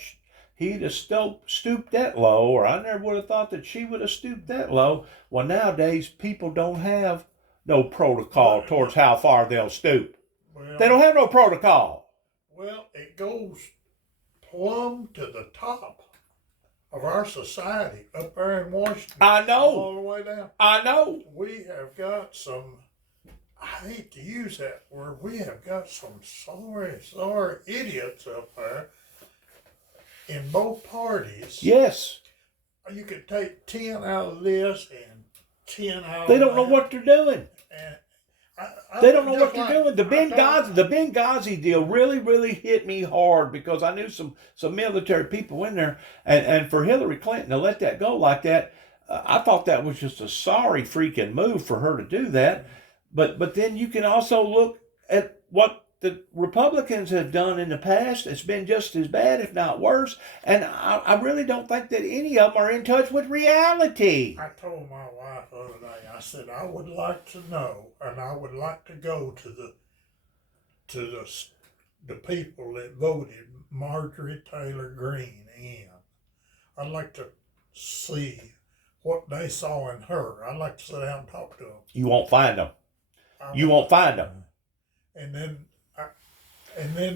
he'd have stooped that low, or I never would have thought that she would have stooped that low. Well, nowadays, people don't have no protocol towards how far they'll stoop. Well, They don't have no protocol. Well, it goes plumb to the top of our society up there in Washington. I know. All the way down. I know. We have got some, I hate to use that word, we have got some sorry idiots up there in both parties. Yes. You could take 10 out of this and 10 out of They don't know that. what they're doing. And They don't know what they're doing. The Benghazi deal really, really hit me hard, because I knew some military people in there, and for Hillary Clinton to let that go like that, I thought that was just a sorry freaking move for her to do that. But then you can also look at what the Republicans have done in the past. It's been just as bad, if not worse. And I really don't think that any of them are in touch with reality. I told my wife the other day, I said, I would like to know, and I would like to go to the the people that voted Marjorie Taylor Greene in. I'd like to see what they saw in her. I'd like to sit down and talk to them. You won't find them. You won't find them. And then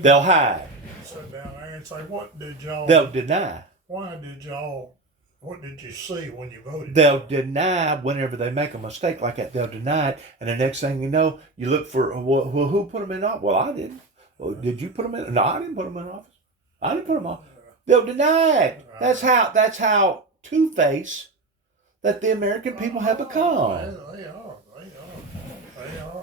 They'll hide. sit down there and say, "What did y'all? They'll deny. Why did y'all? What did you see when you voted?" They'll deny whenever they make a mistake like that. They'll deny it, and the next thing you know, you look for well, who put them in office? Well, I didn't. Well, did you put them in? No, I didn't put them in office. I didn't put them on. They'll deny it. That's how two-faced that the American people have become. They are.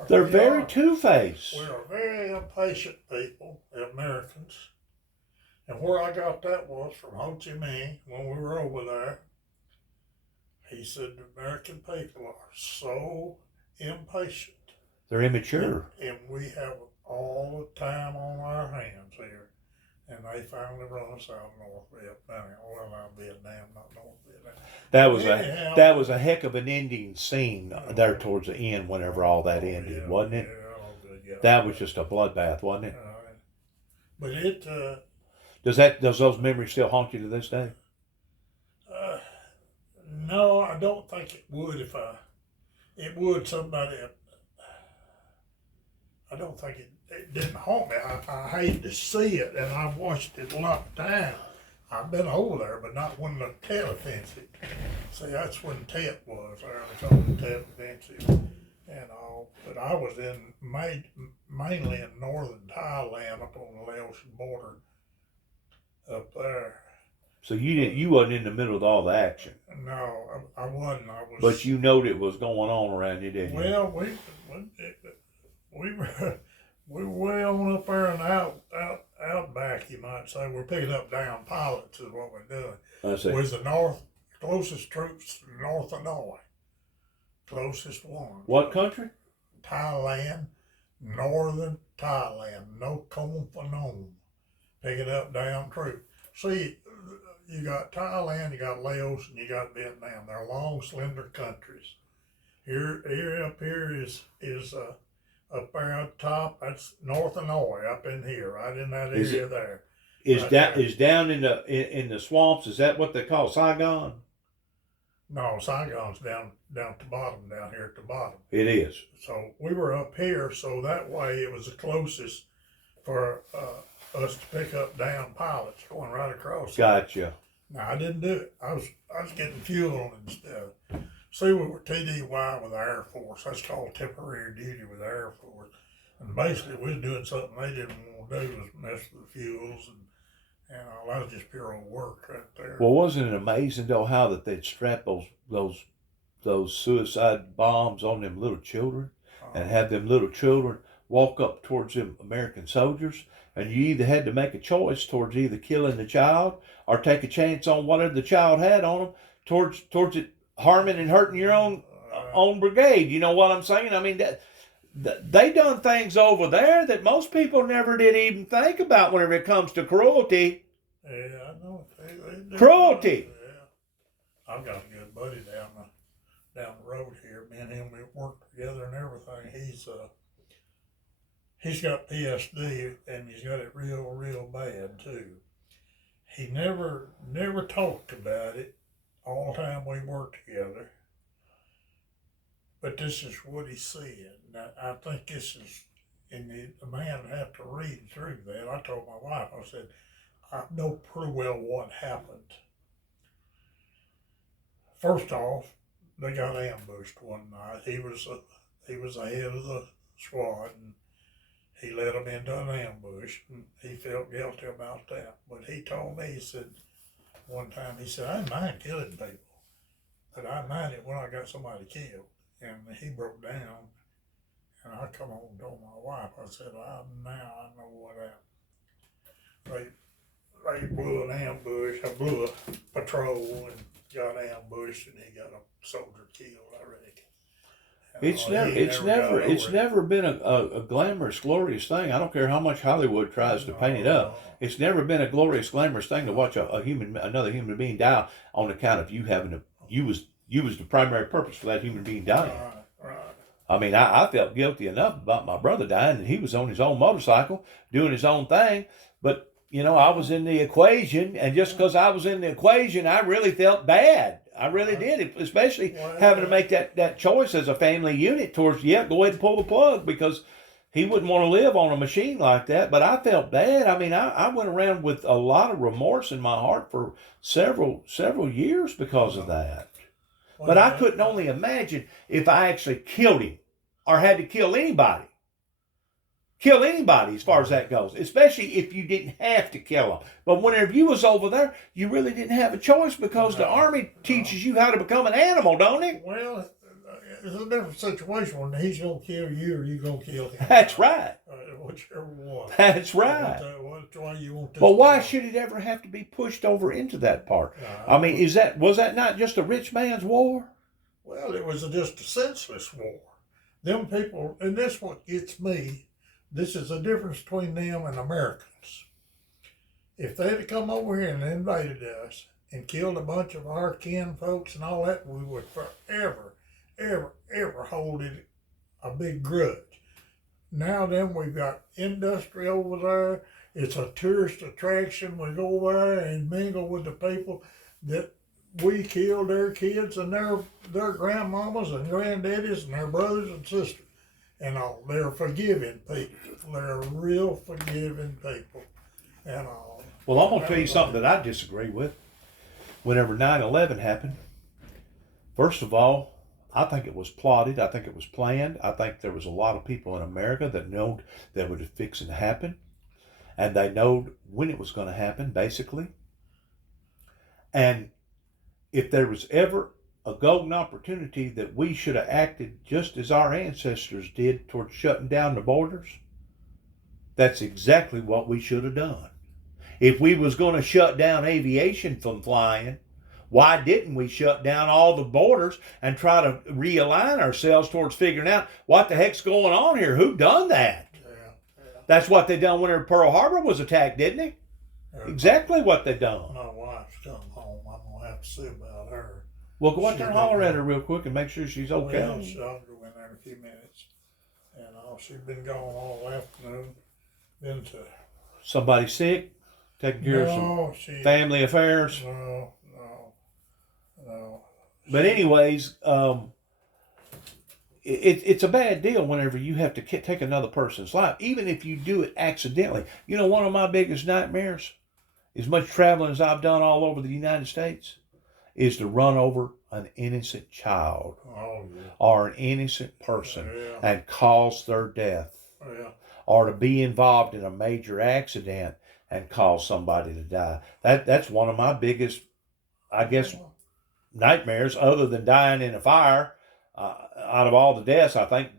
They're very two-faced. We're a very impatient people, the Americans. And where I got that was from Ho Chi Minh when we were over there. He said the American people are so impatient. They're immature. And we have all the time on our hands here. And they finally run us out of North Vietnam. Well, not Vietnam, not North Vietnam. That was a heck of an ending scene there towards the end whenever all that ended, wasn't it? Yeah. That was just a bloodbath, wasn't it? But it... Does those memories still haunt you to this day? No, I don't think it would it would somebody. I don't think it didn't haunt me. I hate to see it, and I've watched it a lot of times. I've been over there, but not when the Tet Offensive. See, that's when Tet was there. They called it Tet Offensive and all. But I was mainly in northern Thailand up on the Laotian border up there. So you wasn't in the middle of all the action. No, I wasn't. I was. But you knowed it was going on around you, didn't you? Well, we were way on up there and out back, you might say. We're picking up down pilots is what we're doing. I see. Was the closest troops to North Hanoi. Closest one. What country? Thailand, northern Thailand, no Phnom Penh. Picking up down troops. See, you got Thailand, you got Laos, and you got Vietnam. They're long, slender countries. Here up here is up there on top. That's North Hanoi up in here, right in that area there. Is down in the swamps? Is that what they call Saigon? No, Saigon's down to bottom, down here at the bottom. It is. So we were up here, so that way it was the closest for us to pick up down pilots going right across. Gotcha. Now I didn't do it. I was getting fuel and stuff. See, we were TDY with the Air Force. That's called temporary duty with the Air Force. And basically we was doing something they didn't want to do was mess with the fuels and all. That was just pure old work right there. Well, wasn't it amazing though how that they'd strap those suicide bombs on them little children and have them little children walk up towards them American soldiers, and you either had to make a choice towards either killing the child or take a chance on whatever the child had on them towards it harming and hurting your own brigade. You know what I'm saying? I mean, they done things over there that most people never did even think about whenever it comes to cruelty. Yeah, I know. They Cruelty. Yeah. I've got a good buddy down the road here. Me and him, we work together and everything. He's got PSD and he's got it real bad too. He never talked about it all the time we worked together. But this is what he said. Now, I think this is, and the man would have to read through that. I told my wife, I said, I know pretty well what happened. First off, they got ambushed one night. He was the head of the squad, and he led them into an ambush, and he felt guilty about that. But he told me, he said, one time, he said, I didn't mind killing people, but I mind it when I got somebody killed. And he broke down, and I come home and told my wife, I said, now I know what happened. They blew an ambush, I blew a patrol and got ambushed, and he got a soldier killed, I reckon. It's never been a glamorous, glorious thing. I don't care how much Hollywood tries to paint it up. It's never been a glorious, glamorous thing to watch another human being die on account of you having you was the primary purpose for that human being dying. Right. I mean, I felt guilty enough about my brother dying, and he was on his own motorcycle doing his own thing. But, I was in the equation, and just because I was in the equation, I really felt bad. I really did, especially having to make that choice as a family unit towards, go ahead and pull the plug, because he wouldn't want to live on a machine like that. But I felt bad. I mean, I went around with a lot of remorse in my heart for several years because of that. But I couldn't only imagine if I actually killed him or had to kill anybody. Kill anybody as far as that goes, especially if you didn't have to kill them. But whenever you was over there, you really didn't have a choice, because the Army teaches you how to become an animal, don't it? Well, it's a different situation when he's going to kill you or you going to kill him. That's right. Whichever one. That's right. Which way you want this But why to go. should it ever have to be pushed over into that part? I mean, was that not just a rich man's war? Well, it was just a senseless war. Them people, and this what gets me. This is the difference between them and Americans. If they had come over here and invaded us and killed a bunch of our kin folks and all that, we would forever, ever hold it a big grudge. Now then, we've got industry over there. It's a tourist attraction. We go there and mingle with the people that we killed their kids and their grandmamas and granddaddies and their brothers and sisters. And all. They're forgiving people. They're real forgiving people. And all. Well, I'm going to tell you something that I disagree with. Whenever 9/11 happened, first of all, I think it was plotted. I think it was planned. I think there was a lot of people in America that knowed that it was fixing to happen. And they knowed when it was going to happen, basically. And if there was ever a golden opportunity that we should have acted just as our ancestors did towards shutting down the borders, that's exactly what we should have done. If we was going to shut down aviation from flying, why didn't we shut down all the borders and try to realign ourselves towards figuring out what the heck's going on here? Who done that? Yeah. That's what they done whenever Pearl Harbor was attacked, didn't it? Exactly what they done. My wife's come home. I'm going to have to see about her. Well, go out there and holler at her real quick and make sure she's okay. Well, I'll go in there in a few minutes. And she's been gone all afternoon. Been to... Somebody sick? Taking care of some family affairs? No. But anyways, it's a bad deal whenever you have to take another person's life, even if you do it accidentally. One of my biggest nightmares, as much traveling as I've done all over the United States, is to run over an innocent child or an innocent person and cause their death, or to be involved in a major accident and cause somebody to die. That's one of my biggest, I guess, nightmares, other than dying in a fire. Out of all the deaths, I think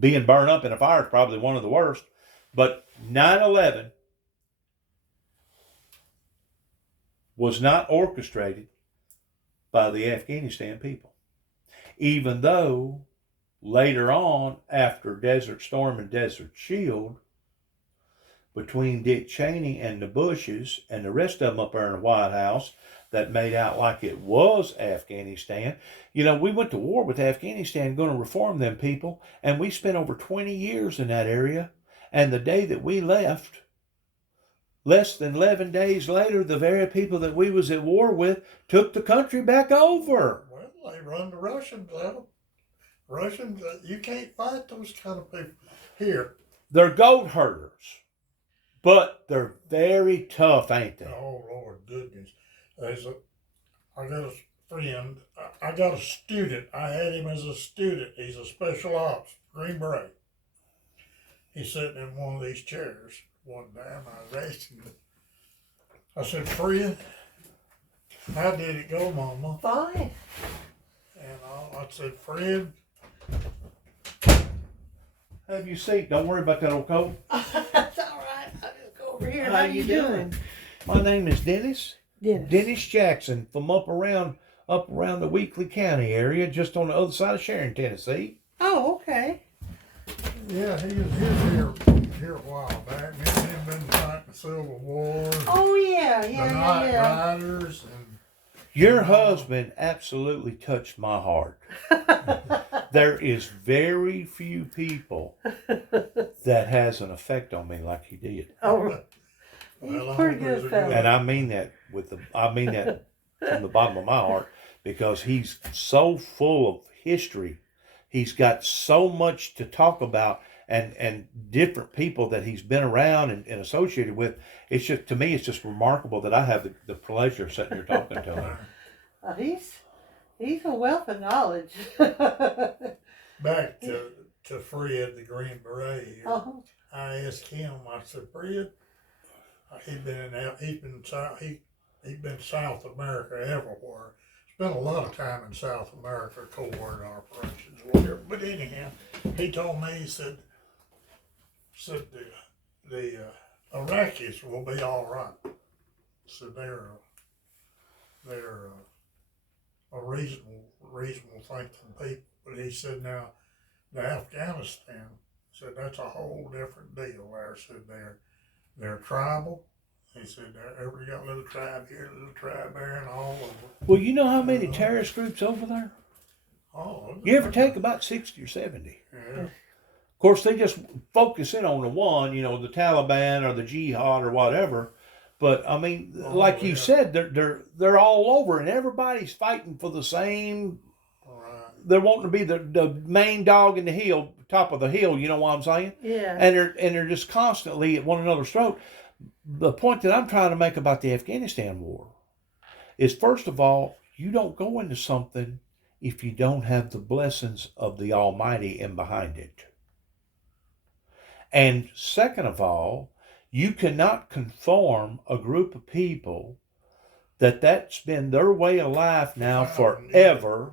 being burned up in a fire is probably one of the worst. But 9/11 was not orchestrated by the Afghanistan people. Even though later on, after Desert Storm and Desert Shield, between Dick Cheney and the Bushes and the rest of them up there in the White House, that made out like it was Afghanistan. We went to war with Afghanistan, going to reform them people, and we spent over 20 years in that area. And the day that we left, less than 11 days later, the very people that we was at war with took the country back over. Well, they run the Russians out. Russians, you can't fight those kind of people here. They're goat herders, but they're very tough, ain't they? Oh, Lord goodness. I got a friend, I got a student. I had him as a student. He's a special ops, Green Beret. He's sitting in one of these chairs one time. I was asking him, I said, "Friend, how did it go, Mama?" Fine. And I said, "Friend, have your seat. Don't worry about that old coat." That's all right. I'll just go over here. How you doing? My name is Dennis. Dennis Jackson from up around the Weakley County area, just on the other side of Sharon, Tennessee. Oh, okay. Yeah, he was here a while back. Me and him been fighting the Civil War. Oh yeah. The Night Riders and your husband absolutely touched my heart. there is very few people that has an effect on me like he did. Oh, he's Well, I pretty hope he's good a fella. And I mean that from the bottom of my heart, because he's so full of history. He's got so much to talk about, and different people that he's been around and associated with. It's just, to me, it's just remarkable that I have the pleasure of sitting here talking to him. He's a wealth of knowledge. Back to Fred, the Green Beret here. Uh-huh. I asked him, I said, Fred, he's been South America everywhere. Spent a lot of time in South America, covert operations, whatever. But anyhow, he told me, he said the Iraqis will be all right. So they're a reasonable thinking people. But he said now, the Afghanistan, said that's a whole different deal there. Said they're tribal. He said everybody got a little tribe here, a little tribe there, and all over. Well, you know how many terrorist groups over there? Oh, You ever take about 60 or 70? Yeah. Of course, they just focus in on the one, the Taliban or the Jihad or whatever. But I mean, like you said, they're all over, and everybody's fighting for the same. Right. They're wanting to be the main dog in the hill, top of the hill. You know what I'm saying? Yeah. And they're just constantly at one another's throat. The point that I'm trying to make about the Afghanistan war is, first of all, you don't go into something if you don't have the blessings of the Almighty in behind it. And second of all, you cannot conform a group of people that's been their way of life now forever,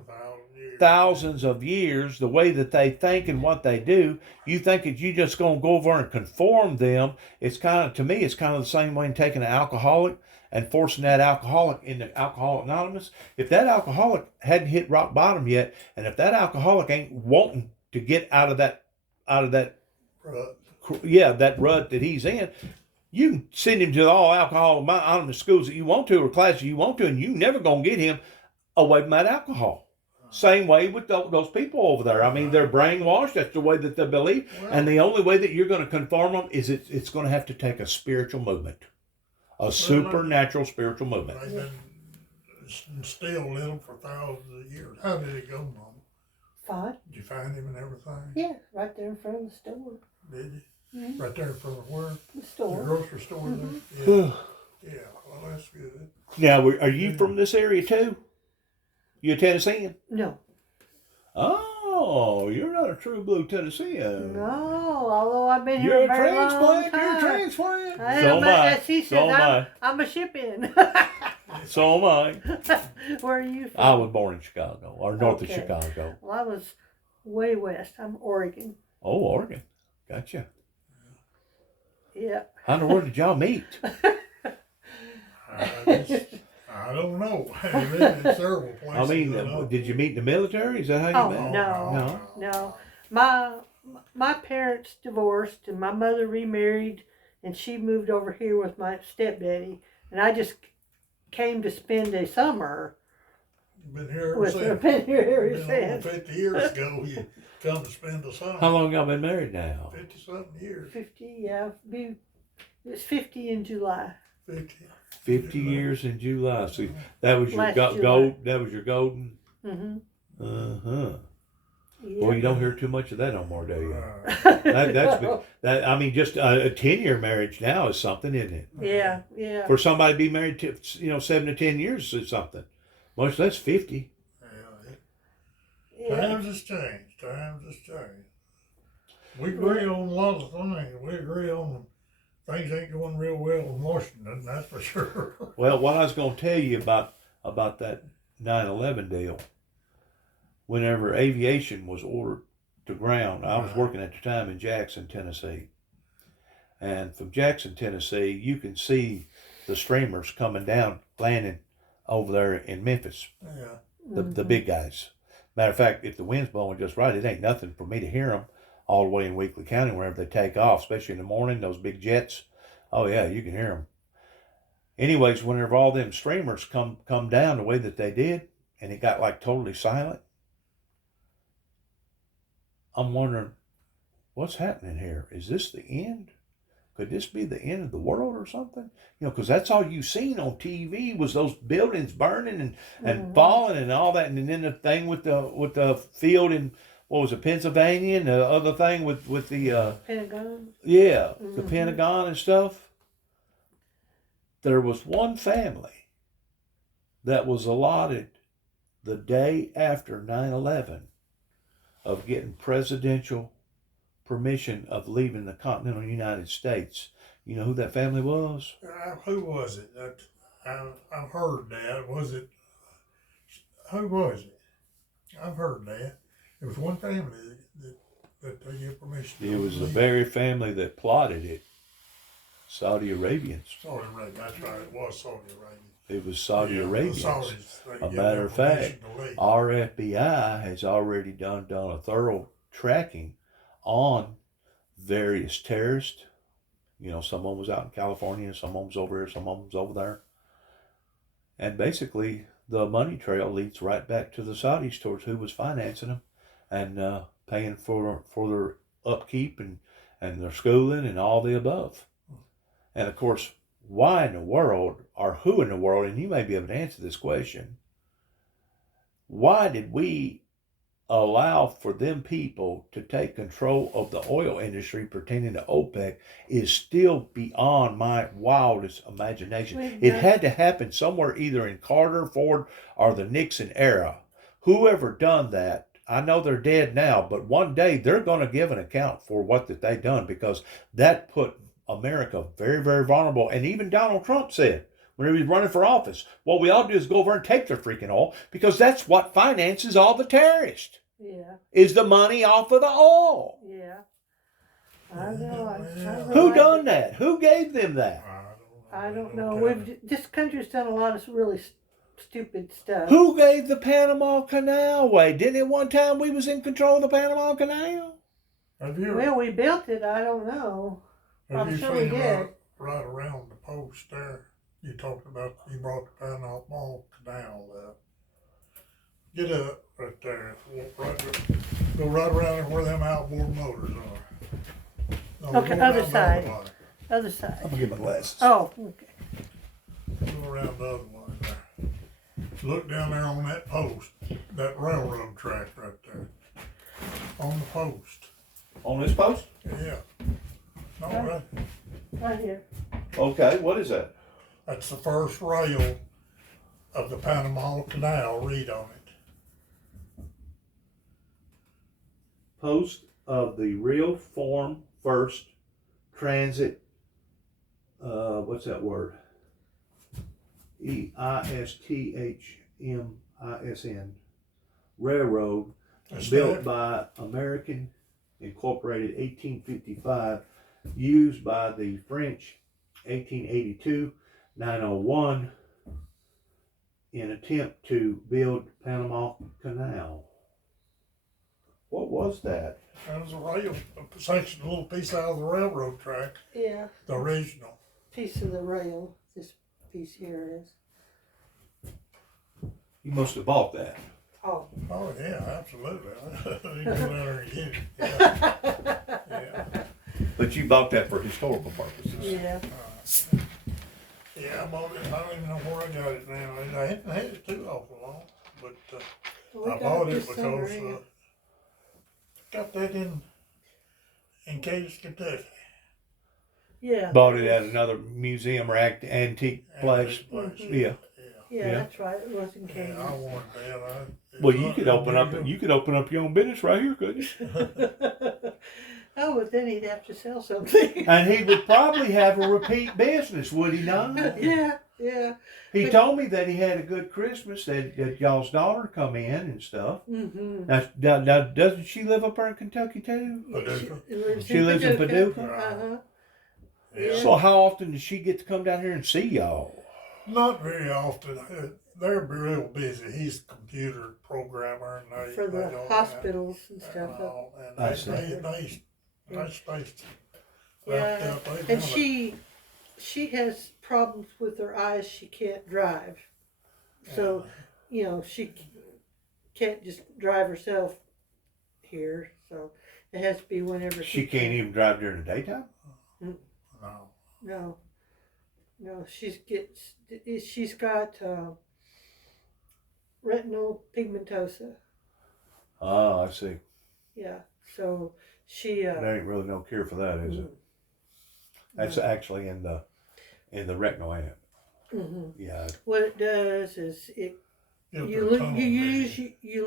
thousands of years, the way that they think and what they do. You think that you just going to go over and conform them. It's kind of, to me, it's kind of the same way in taking an alcoholic and forcing that alcoholic into Alcoholics Anonymous. If that alcoholic hadn't hit rock bottom yet, and if that alcoholic ain't wanting to get out of that that rut that he's in, you can send him to all Alcoholics Anonymous schools that you want to, or classes you want to, and you never gonna get him away from that alcohol. Same way with those people over there. I mean, they're brainwashed. That's the way that they believe. And the only way that you're going to conform them is it's going to have to take a spiritual movement. A supernatural spiritual movement. They've been instilled in them for thousands of years. How did it go, Mom? Fine. Did you find him and everything? Yeah, right there in front of the store. Did you? Mm-hmm. Right there in front of where? The store. The grocery store Mm-hmm. there? Yeah. Yeah, well, that's good. Now, are you from this area too? You a Tennessean? No. Oh, you're not a true blue Tennessean. No, although I've been You're here a a very long transplant. time. You're a transplant. I So am, am I. She So says am I. I'm a ship-in. So am I. Where are you from? I was born in Chicago, or north of Okay. Chicago. Well, I was way west. I'm Oregon. Oh, Oregon. Gotcha. Yeah. How in the world did y'all meet? I don't know. I've been in several places. I mean, did you meet in the military? Is that how you Oh, met? no. No. No. My parents divorced, and my mother remarried, and she moved over here with my stepdaddy, and I just came to spend a summer Been here ever with since. her. Been here ever Been over since. 50 years ago, you come to spend the summer. How long y'all been married now? 50-something years. 50, yeah. It's 50 in July. 50. 50 years in July. See, that was your Last gold. July. That was your golden. Mm-hmm. Yeah. Well, you don't hear too much of that no more, do you? Right. That. I mean, just a 10-year marriage now is something, isn't it? Yeah. For somebody to be married to 7 to 10 years is something. Much less 50. Yeah. Times has changed. We agree on a lot of things. We agree on things ain't going real well in Washington, that's for sure. Well, what I was going to tell you about that 9/11 deal, whenever aviation was ordered to ground, I was working at the time in Jackson, Tennessee. And from Jackson, Tennessee, you can see the streamers coming down, landing over there in Memphis, Yeah. the big guys. Matter of fact, if the wind's blowing just right, it ain't nothing for me to hear them all the way in Weakley County wherever they take off, especially in the morning, those big jets. Oh, yeah, you can hear them. Anyways, whenever all them streamers come down the way that they did, and it got like totally silent, I'm wondering, what's happening here? Is this the end? Could this be the end of the world or something? You know, because that's all you seen on TV was those buildings burning and falling and all that, and then the thing with the field in what was it, Pennsylvania, and the other thing with the Pentagon. yeah, the Pentagon and stuff. There was one family that was allotted the day after 9/11 of getting presidential permission of leaving the continental United States. You know who that family was? Who was it? I've heard that. Was it? Who was it? I've heard that. It was one family that they gave permission. It was the very family that plotted it. Saudi Arabians. Saudi Arabia. That's right. It was Saudi Arabia. It was Saudi Arabians. A matter of fact, our FBI has already done a thorough tracking on various terrorists. You know, someone was out in California, someone was over here, someone was over there. And basically, the money trail leads right back to the Saudis towards who was financing them and paying for their upkeep and their schooling and all the above. And of course, why in the world, or who in the world, and you may be able to answer this question, why did we allow for them people to take control of the oil industry pertaining to OPEC is still beyond my wildest imagination. It had to happen somewhere either in Carter, Ford, or the Nixon era. Whoever done that, I know they're dead now, but one day they're going to give an account for what that they done, because that put America very, very vulnerable. And even Donald Trump said, when he was running for office, what we ought to do is go over and take their freaking oil, because that's what finances all the terrorists. Yeah. Is the money off of the oil. Yeah. I know. Who done that? Who gave them that? I don't know. This country's done a lot of really stupid stuff. Who gave the Panama Canal away? Didn't it one time we was in control of the Panama Canal? Well, we built it. I don't know. I'm sure we did. Right around the post there, you talked about, you brought the Panama Canal up. Get up right there. Go right around there where them outboard motors are. No, okay, other side. Other side. I'm gonna get my glasses. Oh, okay. Go around the other one there. Look down there on that post, that railroad track right there. On the post. On this post? Yeah. No, right. Right here. Okay, what is that? That's the first rail of the Panama Canal. Read on it. Post of the real form first transit, what's that word? EISTHMISN railroad built by American Incorporated 1855, used by the French 1882, 901 in attempt to build Panama Canal. What was that? That was a rail, a little piece out of the railroad track. Yeah. The original. Piece of the rail. This piece here is. You must have bought that. Oh. Oh yeah, absolutely. You go down there and get it. Yeah. Yeah. But you bought that for historical purposes. Yeah. Yeah, I bought it. I don't even know where I got it now. I hadn't had it too awful long, but I bought it because got that in Case, Kentucky. Yeah. Bought it at another museum or antique place. Mm-hmm. Yeah. Yeah, that's right. It was in Case. Yeah, I wanted that. Well, you could open up your own business right here, couldn't you? Oh, but then he'd have to sell something. And he would probably have a repeat business, would he not? Yeah, yeah. He told me that he had a good Christmas, that y'all's daughter come in and stuff. Mm-hmm. Now, doesn't she live up there in Kentucky too? She lives in Paducah? Uh-huh. Yeah. So how often does she get to come down here and see y'all? Not very often. They're real busy. He's a computer programmer, and For the hospitals and stuff. They stay wrapped up. And she has problems with her eyes. She can't drive, so she can't just drive herself here. So It has to be whenever She can't even drive during the daytime? No. No, she's got retinal pigmentosa. Oh, I see. Yeah, so she. There ain't really no cure for that, is it? That's actually in the retinal ant. Mm-hmm. Yeah. What it does is you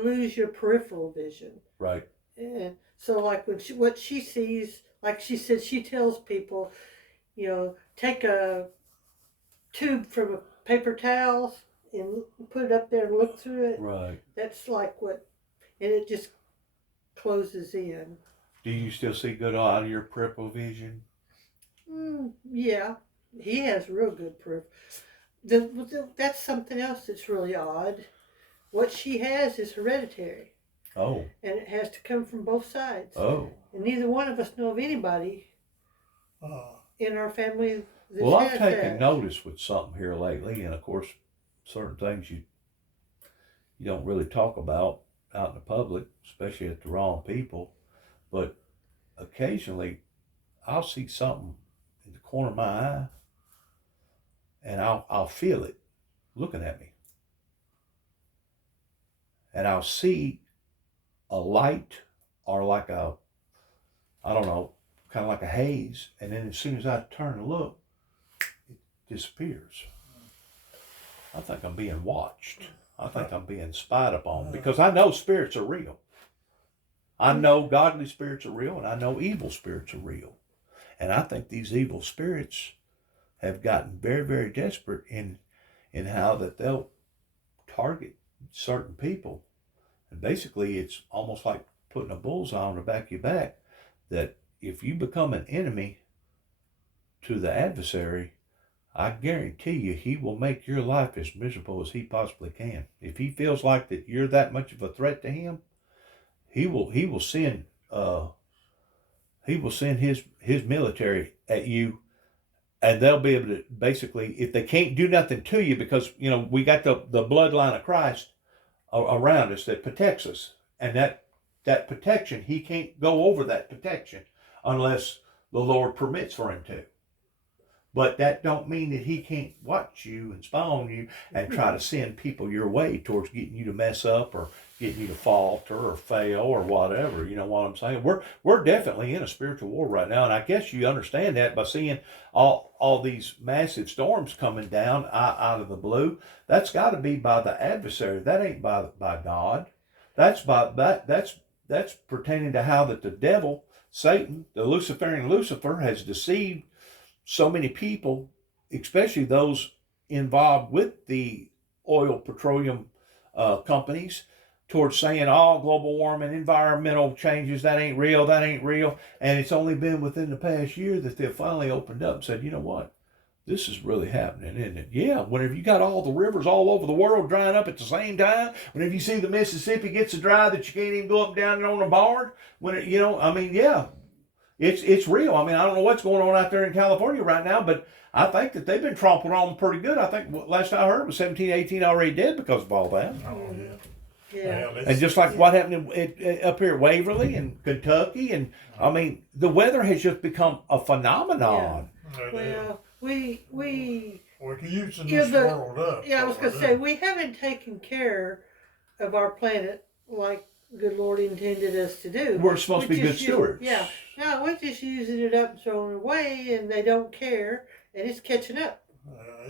lose your peripheral vision. Right. And so, like what she sees, like she said, she tells people, take a tube from a paper towel and put it up there and look through it. Right. That's like and it just closes in. Do you still see good out of your peripheral vision? Yeah, he has real good proof. That's something else that's really odd. What she has is hereditary. Oh. And it has to come from both sides. Oh. And neither one of us know of anybody in our family that Well, has I've taken that. notice with something here lately, and of course, certain things you don't really talk about out in the public, especially at the wrong people. But occasionally, I'll see something in the corner of my eye, and I'll feel it looking at me, and I'll see a light or like I don't know, kind of like a haze, and then as soon as I turn to look, it disappears. I think I'm being watched. I think I'm being spied upon because I know spirits are real. I know godly spirits are real, and I know evil spirits are real. And I think these evil spirits have gotten very, very desperate in how that they'll target certain people. And basically, it's almost like putting a bullseye on the back of your back, that if you become an enemy to the adversary, I guarantee you he will make your life as miserable as he possibly can. If he feels like that you're that much of a threat to him, he will send his military at you, and they'll be able to basically, if they can't do nothing to you, because we got the bloodline of Christ around us that protects us, and that protection, he can't go over that protection unless the Lord permits for him to. But that don't mean that he can't watch you and spy on you and try to send people your way towards getting you to mess up or getting you to falter or fail or whatever. You know what I'm saying? We're definitely in a spiritual war right now, and I guess you understand that by seeing all these massive storms coming down out of the blue. That's got to be by the adversary. That ain't by God. That's pertaining to how that the devil, Satan, the Luciferian Lucifer, has deceived so many people, especially those involved with the oil petroleum companies, towards saying, global warming, environmental changes, that ain't real. And it's only been within the past year that they've finally opened up and said, you know what? This is really happening, isn't it? Yeah, whenever you got all the rivers all over the world drying up at the same time, whenever you see the Mississippi gets so dry that you can't even go up and down on a barn, yeah. It's real. I mean, I don't know what's going on out there in California right now, but I think that they've been trampled on pretty good. I think last I heard was 17, 18 already dead because of all that. Oh, yeah. Yeah. And just like what happened up here at Waverly and Kentucky, and I mean, the weather has just become a phenomenon. Well, we we're using this world up. Yeah, I was going to say, we haven't taken care of our planet like good Lord intended us to do. We're supposed to be good stewards. Yeah. No, we're just using it up and throwing it away, and they don't care, and it's catching up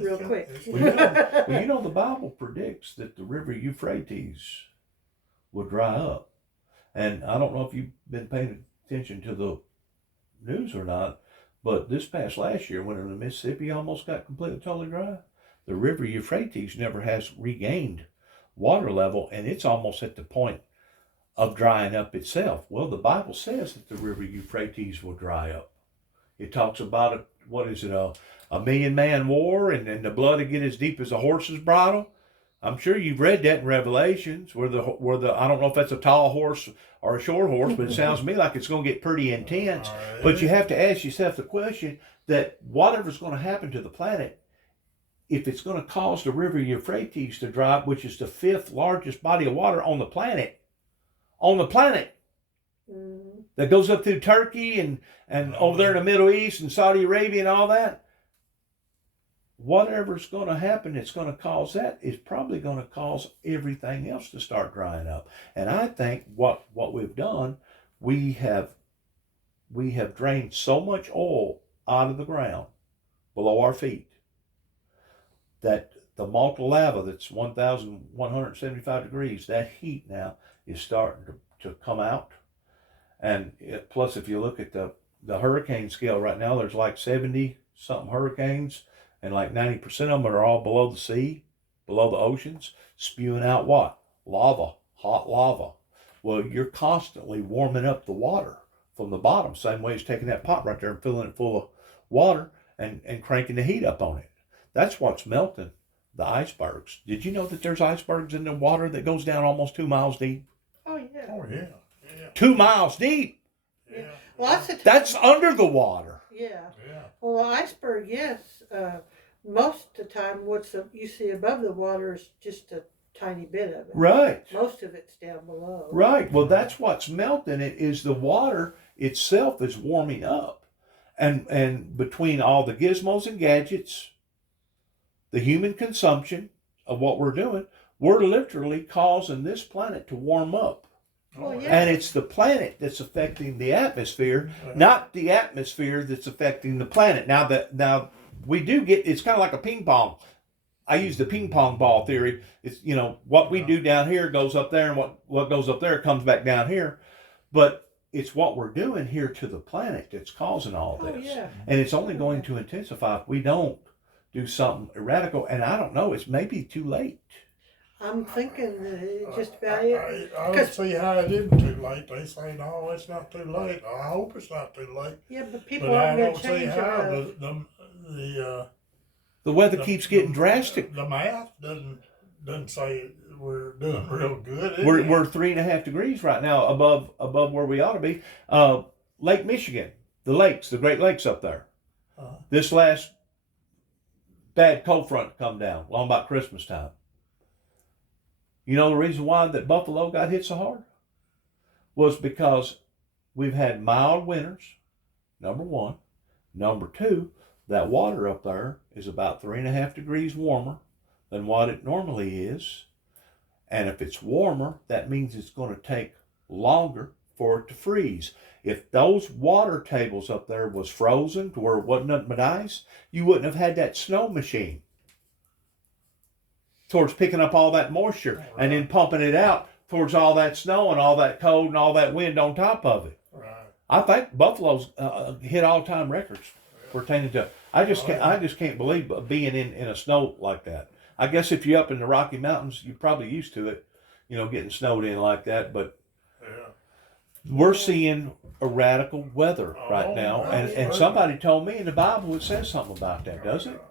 real quick. Well, the Bible predicts that the river Euphrates will dry up. And I don't know if you've been paying attention to the news or not, but this past last year, when the Mississippi almost got completely totally dry, the river Euphrates never has regained water level, and it's almost at the point of drying up itself. Well, the Bible says that the river Euphrates will dry up. It talks about a million-man war, and the blood will get as deep as a horse's bridle. I'm sure you've read that in Revelations, where the I don't know if that's a tall horse or a short horse, but it sounds to me like it's going to get pretty intense. But you have to ask yourself the question that whatever's going to happen to the planet, if it's going to cause the river Euphrates to dry up, which is the 5th largest body of water on the planet, Mm-hmm. that goes up through Turkey and over there in the Middle East and Saudi Arabia and all that. Whatever's going to happen, it's going to cause that is probably going to cause everything else to start drying up. And I think what we've done, we have drained so much oil out of the ground below our feet that the molten lava that's 1,175 degrees, that heat now is starting to come out. And plus, if you look at the hurricane scale right now, there's like 70 something hurricanes, and like 90% of them are all below the sea, below the oceans, spewing out what? Lava, hot lava. Well, you're constantly warming up the water from the bottom, same way as taking that pot right there and filling it full of water and cranking the heat up on it. That's what's melting the icebergs. Did you know that there's icebergs in the water that goes down almost 2 miles deep? Oh, yeah. Oh, yeah. 2 miles deep. Yeah. Lots of times. That's under the water. Yeah. Yeah. Well, the iceberg, yes. Most of the time, you see above the water is just a tiny bit of it. Right. Most of it's down below. Right. Well, that's what's melting. It is the water itself is warming up. And between all the gizmos and gadgets, the human consumption of what we're doing, we're literally causing this planet to warm up. Well, yeah. And it's the planet that's affecting the atmosphere, not the atmosphere that's affecting the planet. Now we do get, it's kind of like a ping pong. I use the ping pong ball theory. It's, what we do down here goes up there, and what goes up there comes back down here. But it's what we're doing here to the planet that's causing all this. Oh, yeah. And it's only going to intensify if we don't do something radical. And I don't know, it's maybe too late. I'm thinking that it's just about it. I don't see how it isn't too late. They say, no, it's not too late. I hope it's not too late. Yeah, but people But I aren't going don't to see change how The weather keeps getting drastic. The math doesn't say we're doing real good. We're 3.5 degrees right now above where we ought to be. Lake Michigan, the Great Lakes up there. This last bad cold front come down, long about Christmas time. You know the reason why that Buffalo got hit so hard? Was because we've had mild winters, number one. Number two, that water up there is about 3.5 degrees warmer than what it normally is. And if it's warmer, that means it's going to take longer for it to freeze. If those water tables up there was frozen to where it wasn't nothing but ice, you wouldn't have had that snow machine towards picking up all that moisture and then pumping it out towards all that snow and all that cold and all that wind on top of it. Right. I think Buffalo's hit all-time records pertaining to. I just can't believe being in a snow like that. I guess if you're up in the Rocky Mountains, you're probably used to it, getting snowed in like that. But we're seeing a radical weather right now, and somebody told me in the Bible it says something about that, does it?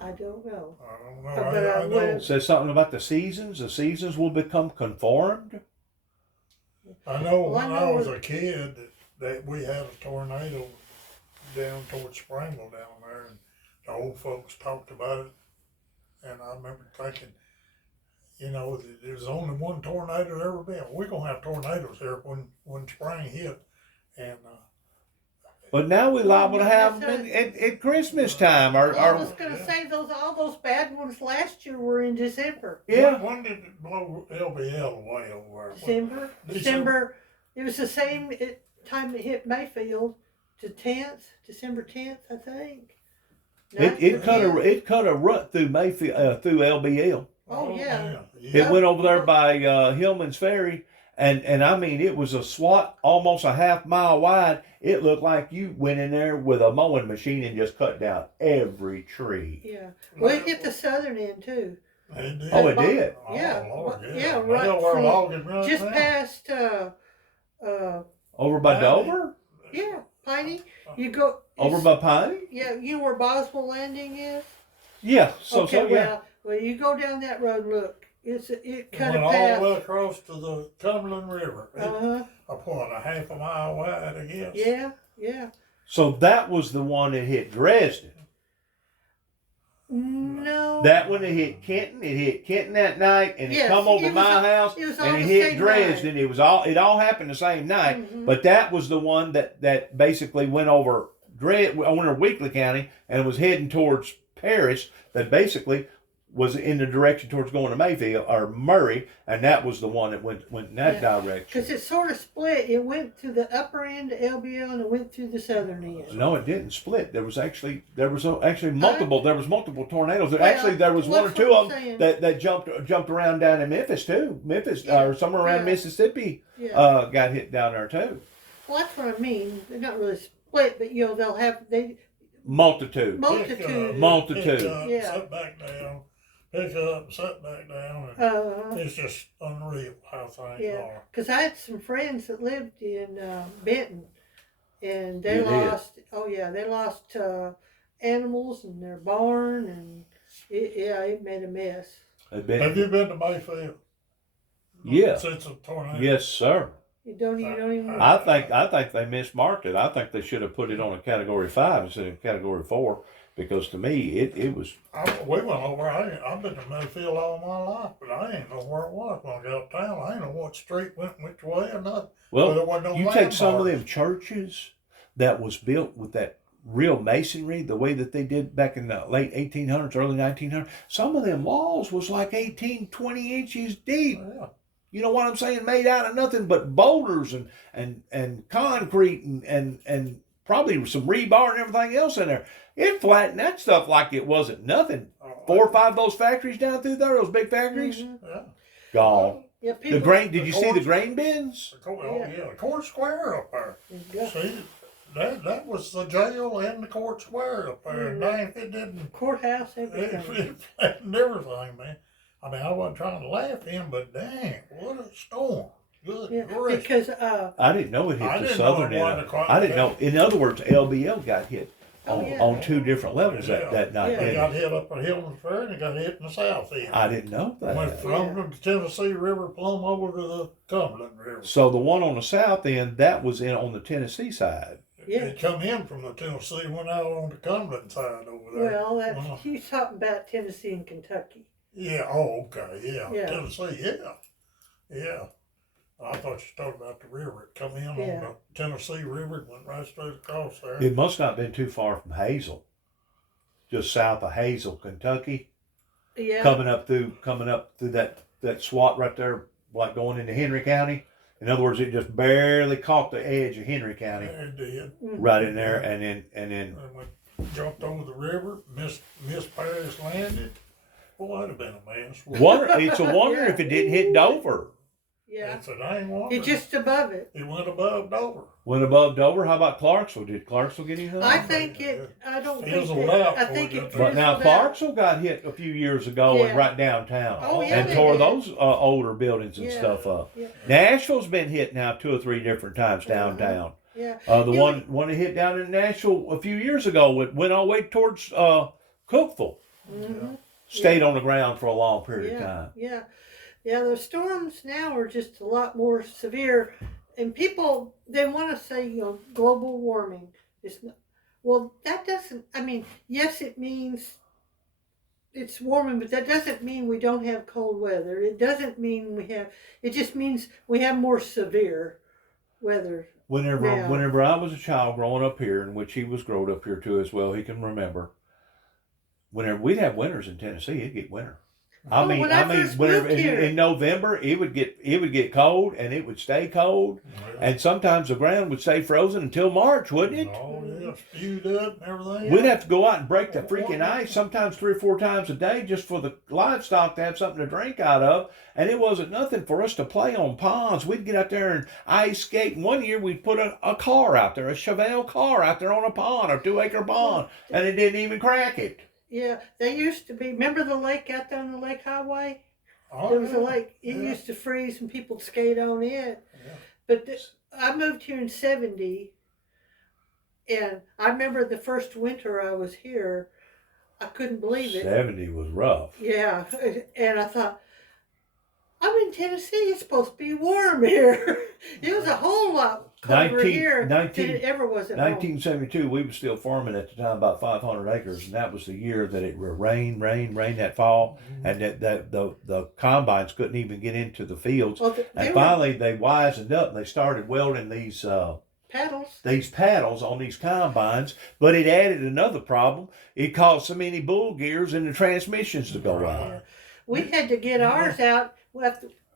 I don't know. I don't know. I know. It says something about the seasons. The seasons will become conformed. I know when I was a kid that we had a tornado down towards Springle down there, and the old folks talked about it. And I remember thinking, there's only one tornado there ever been. We're gonna have tornadoes here when spring hit, and. But now we liable to have them at Christmas time. I was going to say all those bad ones last year were in December. Yeah. When did it blow LBL away over there? December. It was the same time it hit Mayfield, December 10th, I think. It cut a rut through Mayfield through LBL. Oh yeah. It went over there by Hillman's Ferry. And I mean, it was a SWAT almost a half mile wide. It looked like you went in there with a mowing machine and just cut down every tree. Yeah. Well, it hit the southern end too. It did. Oh, it did? Yeah. Lord, Yeah, right. Right just past, over by Dover? Yeah, Piney. You go. Over by Piney? Yeah, you know where Boswell Landing is? Yeah. Yeah. Well, you go down that road and look. It kind of all the way across to the Cumberland River. A half a mile wide, I guess. Yeah. So that was the one that hit Dresden. No. That one, it hit Kenton. It hit Kenton that night, and Yes, it come over it was my all- house, it was all and it the hit same Dresden. It all happened the same night. Mhm. But that was the one that basically went over Weekly County and was heading towards Paris. That basically was in the direction towards going to Mayfield or Murray, and that was the one that went in that direction. Because it sort of split. It went through the upper end of LBL and it went through the southern end. No, it didn't split. There was actually multiple. There was multiple tornadoes. Well, Actually, there was one or that's two what of I'm them saying. that jumped around down in Memphis too. Memphis Yeah, or somewhere around yeah. Mississippi Yeah. got hit down there too. Well, that's what I mean. They're not really split, but they'll have Multitude. multitude. Pick up, Yeah. sit back down. Pick up, sit back down. And it's just unreal how things Yeah. are. Because I had some friends that lived in Benton, and they You did? lost. Oh yeah, they lost animals in their barn, and it made a mess. Have you been to Mayfield? Yeah. Since the tornado? Yes, sir. You don't even. I think they mismarked it. I think they should have put it on a Category 5 instead of Category 4 because to me it was. We went over. I've been to Mayfield all my life, but I ain't know where it was when I got uptown. I ain't know what street went which way or nothing. Well, there wasn't no you take some of landmarks. them churches that was built with that real masonry, the way that they did back in the late 1800s, early 1900s. Some of them walls was like 18, 20 inches deep. Yeah. You know what I'm saying? Made out of nothing but boulders and concrete and probably some rebar and everything else in there. It flattened that stuff like it wasn't nothing. 4 or 5 of those factories down through there, those big factories, Yeah. gone. Yeah, The grain. Did you see the grain bins? The court square up there. Yeah. See, that was the jail and the court square up there. Mhm. Dang, if it didn't, Courthouse, it everything. flattened everything, man. I mean, I wasn't trying to laugh in, but dang, what a storm. Good Yeah, grief. because I didn't know it hit I the didn't know southern it end. wasn't quite I didn't know. In other words, LBL got hit Oh, on, yeah. on 2 different levels that night. Yeah. They didn't got it? hit up at Hillman's Ferry and they got hit in the south end. I didn't know Went that. from the Tennessee River plumb over to the Cumberland River. So the one on the south end, that was on the Tennessee side. Yeah. It come in from the Tennessee, went out on the Cumberland side over there. Well, he's talking about Tennessee and Kentucky. Yeah, oh, okay, yeah. Yeah. Tennessee, yeah. I thought you talking about the river. It come in on Yeah. the Tennessee River and went right straight across there. It must not have been too far from Hazel, just south of Hazel, Kentucky. Yeah. Coming up through that SWAT right there, like going into Henry County. In other words, it just barely caught the edge of Henry County, It did. right in there, and then And we jumped over the river, Miss Paris landed. Boy, that'd have been a mess. it's a wonder if it didn't hit Dover. Yeah. It's a dang wonder. It's just above it. It went above Dover. Went above Dover. How about Clarksville? Did Clarksville get anything? I think it. I don't think Fizzled that. out I for think you. it. But now fizzled out. Clarksville got hit a few years ago Yeah. and right downtown, Oh, yeah, and they tore did. those older buildings and Yeah. stuff up. Yeah. Nashville's been hit now 2 or 3 different times downtown. Yeah. The You one that hit down in Nashville a few years ago went all the way towards Cookville. Mhm. Stayed on the ground for a long period of Yeah. time. Yeah. Yeah. The storms now are just a lot more severe, and people they want to say global warming. It's not, well, that doesn't. I mean, yes, it means it's warming, but that doesn't mean we don't have cold weather. It doesn't mean we have. It just means we have more severe weather. Whenever I was a child growing up here, in which he was growing up here too as well, he can remember. Whenever we'd have winters in Tennessee, it'd get winter. I mean, when I first whenever moved here. in November it would get cold and it would stay cold, and sometimes the ground would stay frozen until March, wouldn't it? Oh, yeah, spewed up and everything. We'd have to go out and break the freaking ice sometimes 3 or 4 times a day just for the livestock to have something to drink out of. And it wasn't nothing for us to play on ponds. We'd get out there and ice skate. And one year we'd put a car out there, a Chevelle car out there on a pond, a 2-acre pond, and it didn't even crack it. Yeah, they used to be. Remember the lake out there on the Lake Highway? Oh, There was yeah. a lake. It Yeah. used to freeze and people would skate on it. Yeah. But I moved here in '70, and I remember the first winter I was here. I couldn't believe it. 70 was rough. Yeah, and I thought, I'm in Tennessee. It's supposed to be warm here. It was a whole lot colder 19 here 19 than it ever was at home. 1972, we were still farming at the time, about 500 acres, and that was the year that it rained that fall, and that the combines couldn't even get into the fields. Well, And finally, they wisened up and they started welding these paddles on these combines. But it added another problem. It caused so many bull gears in the transmissions to go out. Yeah. We had to get ours out.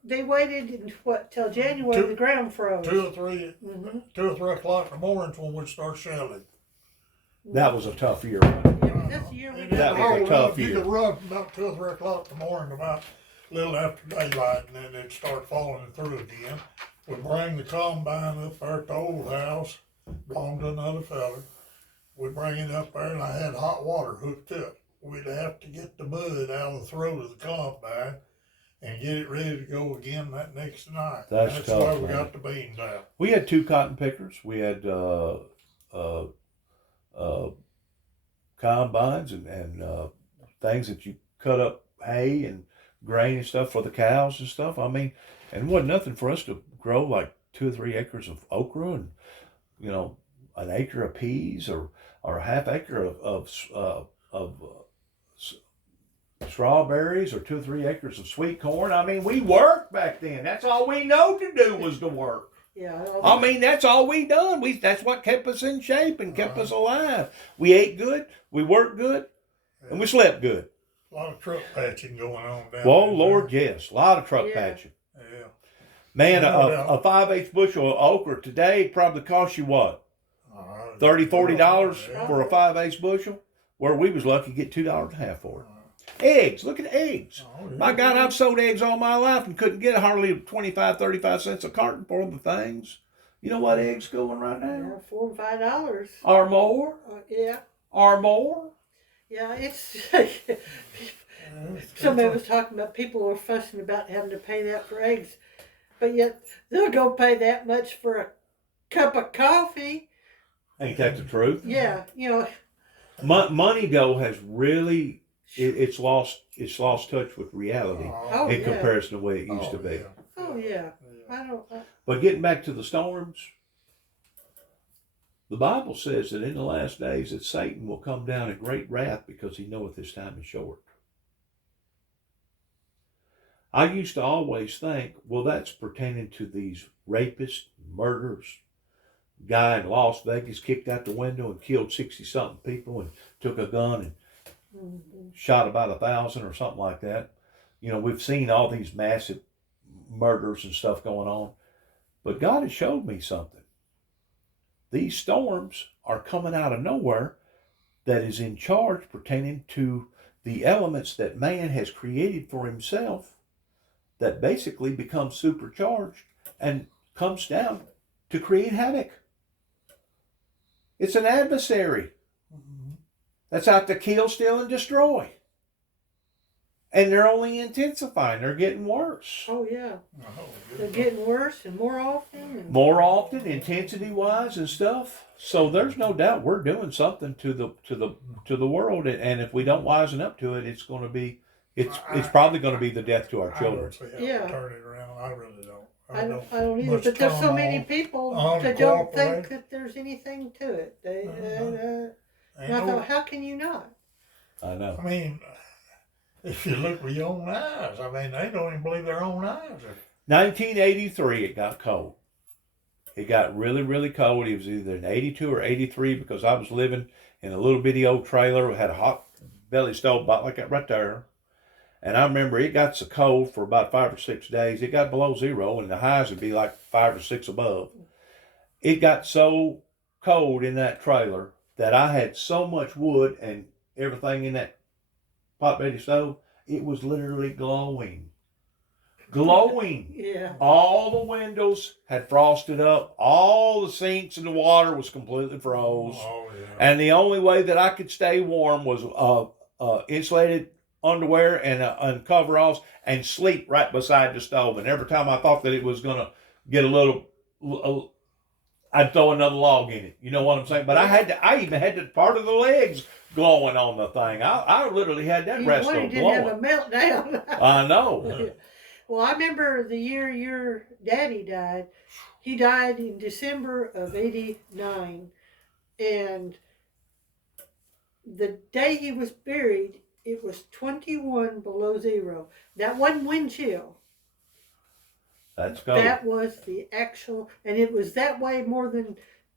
They waited till January. The ground froze. 2 or 3 o'clock in the morning when we start shelling. That was a tough year. Yeah, that's the year we That was a tough year. You could run from about 2 or 3 o'clock in the morning about a little after daylight, and then it'd start falling through again. We'd bring the combine up there at the old house, belonged to another fella. We'd bring it up there, and I had hot water hooked up. We'd have to get the mud out of the throat of the combine and get it ready to go again that next night. That's tough, why we man. got the beans out. We had 2 cotton pickers. We had combines and things that you cut up hay and grain and stuff for the cows and stuff. I mean, and it wasn't nothing for us to grow like 2 or 3 acres of okra and, you know, an acre of peas or a half acre of strawberries or 2 or 3 acres of sweet corn. I mean, we worked back then. That's all we know to do was to work. Yeah. I mean, that's all we done. That's what kept us in shape and kept us alive. We ate good, we worked good, and we slept good. A lot of truck patching going on down Whoa, there. Lord, yes. A lot of truck patching. Yeah. Man, a 5/8 bushel of okra today probably costs you what? $30, $40 for a 5/8 bushel? Where we was lucky to get $2.50 for it. Eggs, look at eggs. My God, I've sold eggs all my life and couldn't get hardly 25, 35 cents a carton for the things. You know what eggs going right now? $4 or $5. Or more? Yeah. Or more? Yeah, it's. Somebody was talking about people were fussing about having to pay that for eggs, but yet they'll go pay that much for a cup of coffee. Ain't that the truth? Yeah, you know. Money though has really it's lost touch with reality in comparison to the way it used to be. Yeah. Oh yeah, I don't. But getting back to the storms, the Bible says that in the last days that Satan will come down in great wrath because he knoweth his time is short. I used to always think, well, that's pertaining to these rapists, murderers. Guy in Las Vegas kicked out the window and killed 60-something people and took a gun and shot about 1,000 or something like that. You know, we've seen all these massive murders and stuff going on. But God has showed me something. These storms are coming out of nowhere that is in charge pertaining to the elements that man has created for himself that basically becomes supercharged and comes down to create havoc. It's an adversary that's out to kill, steal, and destroy. And they're only intensifying. They're getting worse. Oh yeah, they're getting worse and more often. More often, intensity-wise and stuff. So there's no doubt we're doing something to the world, and if we don't wisen up to it, it's going to be it's probably going to be the death to our children. Yeah. Turn it around. I really don't. I don't either, but there's so many people that don't think that there's anything to it. And I thought, how can you not? I know. I mean, if you look with your own eyes, I mean, they don't even believe their own eyes. 1983, it got cold. It got really, really cold. It was either in 82 or 83 because I was living in a little bitty old trailer. We had a hot belly stove about like that right there. And I remember it got so cold for about 5 or 6 days. It got below zero, and the highs would be like 5 or 6 above. It got so cold in that trailer that I had so much wood and everything in that potbelly stove, it was literally glowing. Glowing. Yeah. All the windows had frosted up. All the sinks and the water was completely froze. Oh, yeah. And the only way that I could stay warm was insulated underwear and coveralls and sleep right beside the stove. And every time I thought that it was going to get a little, I'd throw another log in it. You know what I'm saying? But I even had the part of the legs glowing on the thing. I literally had that rest of glowing. You didn't have a meltdown. I know. Well, I remember the year your daddy died. He died in December of '89, and the day he was buried, it was 21 below zero. That wasn't wind chill. That's cold. That was the actual, and it was that way more than,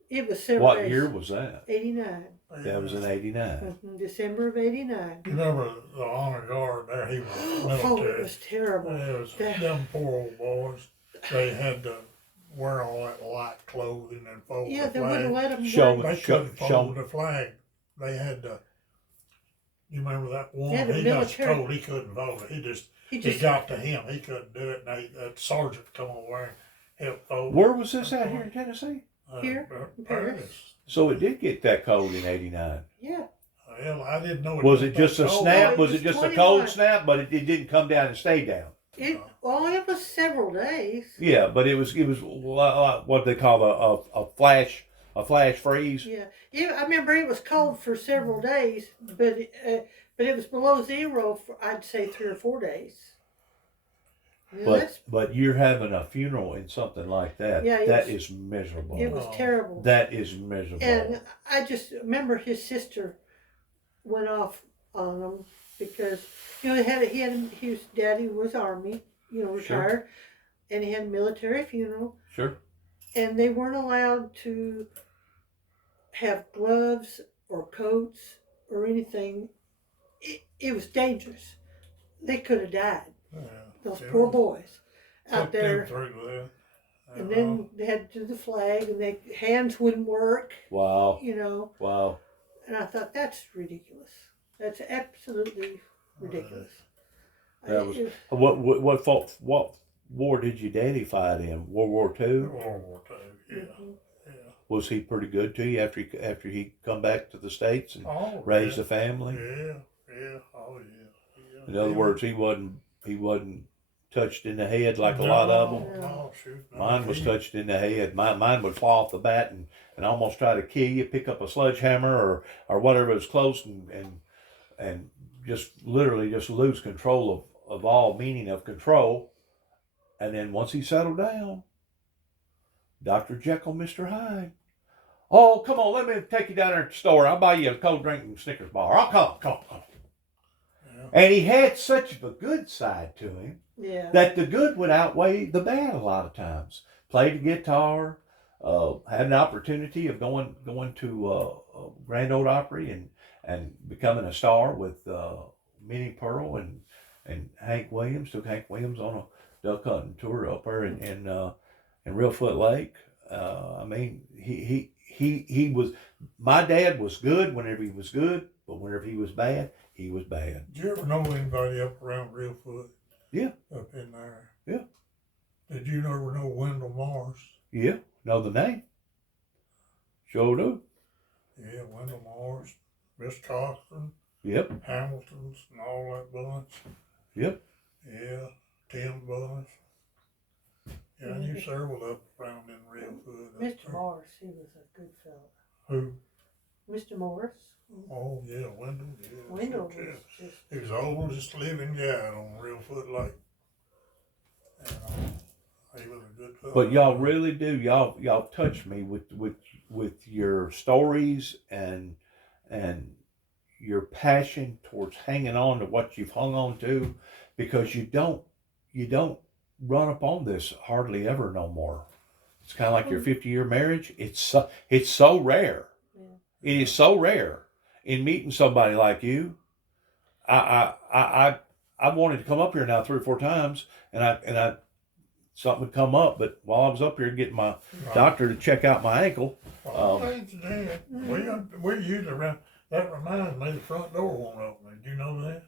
it was several What days. year was that? 89. That was in '89. December of '89. You remember the honor guard there? He was military. Oh, it was terrible. It was them poor old boys. They had to wear all that light clothing and fold Yeah, the they flag. wouldn't let them Show go. They couldn't fold the flag. They had to. You remember that one? They had a He got military- told he couldn't fold it. He It just got to him. He couldn't do it. And that sergeant come over and helped fold. Where was this at here in Tennessee? Here, in Paris. So it did get that cold in '89. Yeah. Well, I didn't know. Was it just a that cold. snap? it Was was it just a 21. cold snap? But it didn't come down and stay down. It was several days. Yeah, but it was what they call a flash freeze. Yeah. I remember it was cold for several days, but it was below zero for, I'd say, 3 or 4 days. You know, But you're having a funeral in something like that. Yeah, That is miserable. it was terrible. That is miserable. And I just remember his sister went off on him because his daddy was Army, retired, and he had a military funeral, Sure. and they weren't allowed to have gloves or coats or anything. It was dangerous. They could have died. Yeah. Those poor boys out Put them there. through that. And then they had to do the flag, and their hands wouldn't work. Wow. Wow. And I thought, that's ridiculous. That's absolutely ridiculous. That was what war did your daddy fight in? World War II? World War II. Yeah. Mhm. Yeah. Was he pretty good to you after he come back to the States and Oh, raised yeah. a family? Yeah. Yeah. Oh, yeah. In other words, he wasn't touched in the head like a lot of them. No, shoot, no. Mine was touched in the head. Mine would fall off the bat and almost try to kill you. Pick up a sledgehammer or whatever was close and just literally just lose control of all meaning of control. And then once he settled down, Dr. Jekyll, Mr. Hyde. Oh, come on, let me take you down there to the store. I'll buy you a cold drink and Snickers bar. Oh, come on. Yeah. And he had such a good side to him. Yeah. That the good would outweigh the bad a lot of times. Played the guitar, had an opportunity of going to Grand Ole Opry and becoming a star with Minnie Pearl and Hank Williams. Took Hank Williams on a duck hunting tour up there in Reelfoot Lake. I mean, he was. My dad was good whenever he was good, but whenever he was bad, he was bad. Did you ever know anybody up around Reelfoot? Yeah. Up in there. Yeah. Did you ever know Wendell Morris? Yeah, know the name. Sure do. Yeah, Wendell Morris, Miss Cochran, Yep. Hamilton's, and all that bunch. Yep. Yeah, Tim bunch. Yeah, I knew several up around in Reelfoot. Mr. Morris, he was a good fellow. Who? Mr. Morris. Oh, yeah, Wendell. Yeah, Wendell was yeah. just. He was the oldest living guy on Reelfoot Lake. And he was a good fellow. But y'all really do. Y'all touch me with your stories and your passion towards hanging on to what you've hung on to, because you don't run up on this hardly ever no more. It's kind of like your 50-year marriage. It's so rare. Yeah. It is so rare in meeting somebody like you. I wanted to come up here now 3 or 4 times, and I something would come up, but while I was up here getting my doctor to check out my ankle. Thanks, Dad. We usually around. That reminds me, the front door won't open. Did you know that?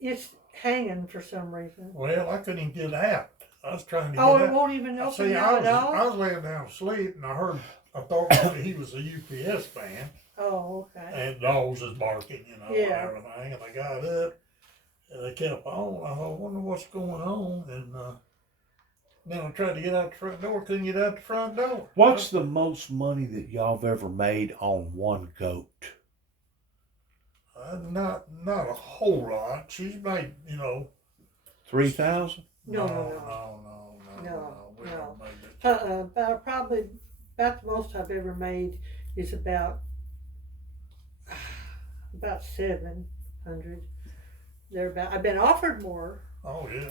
It's hanging for some reason. Well, I couldn't even get out. I was trying to get Oh, out. it won't even open See, now at all? I was laying down asleep, and I thought maybe he was a UPS fan, Oh, okay. and dogs was barking, Yeah. and everything. And I got up, and they kept on. I thought, I wonder what's going on. And then I tried to get out the front door, couldn't get out the front door. What's the most money that y'all have ever made on one goat? Not a whole lot. She's made, 3,000? No. we no. never made it. Probably about the most I've ever made is about 700. I've been offered more. Oh, yeah.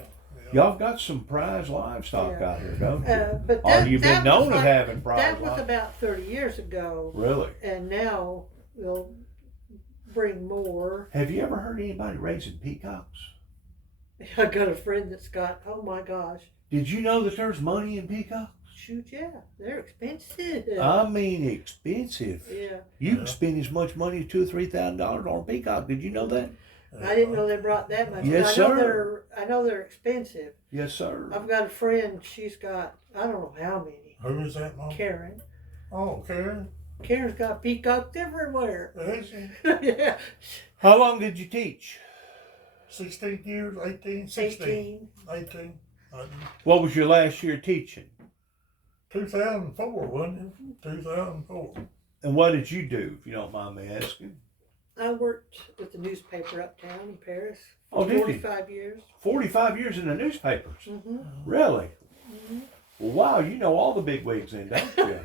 Y'all got some prize livestock Yeah. out here, don't you? But Or you've been that was known of having prize that was livestock? about 30 years ago, Really? and now we'll bring more. Have you ever heard anybody raising peacocks? I got a friend that's got, oh my gosh, Did you know that there's money in peacocks? shoot, yeah, they're expensive. I mean, expensive. Yeah, You can spend as much money as $2,000 or $3,000 on a peacock. Did you know that? I didn't know they brought that much. Yes, sir. I know they're expensive. Yes, sir. I've got a friend. She's got, I don't know how many. Who is that, Mom? Karen. Oh, Karen. Karen's got peacocks everywhere. Is she? Yeah. How long did you teach? 16 years, 18, 16, 18. What was your last year teaching? 2004, wasn't it? 2004. And what did you do, if you don't mind me asking? I worked with the newspaper uptown in Paris Oh, for did you? 45 years. 45 years in the newspapers. Mm-hmm. Really? Mm-hmm. Well, wow, you know all the big wigs then, don't you?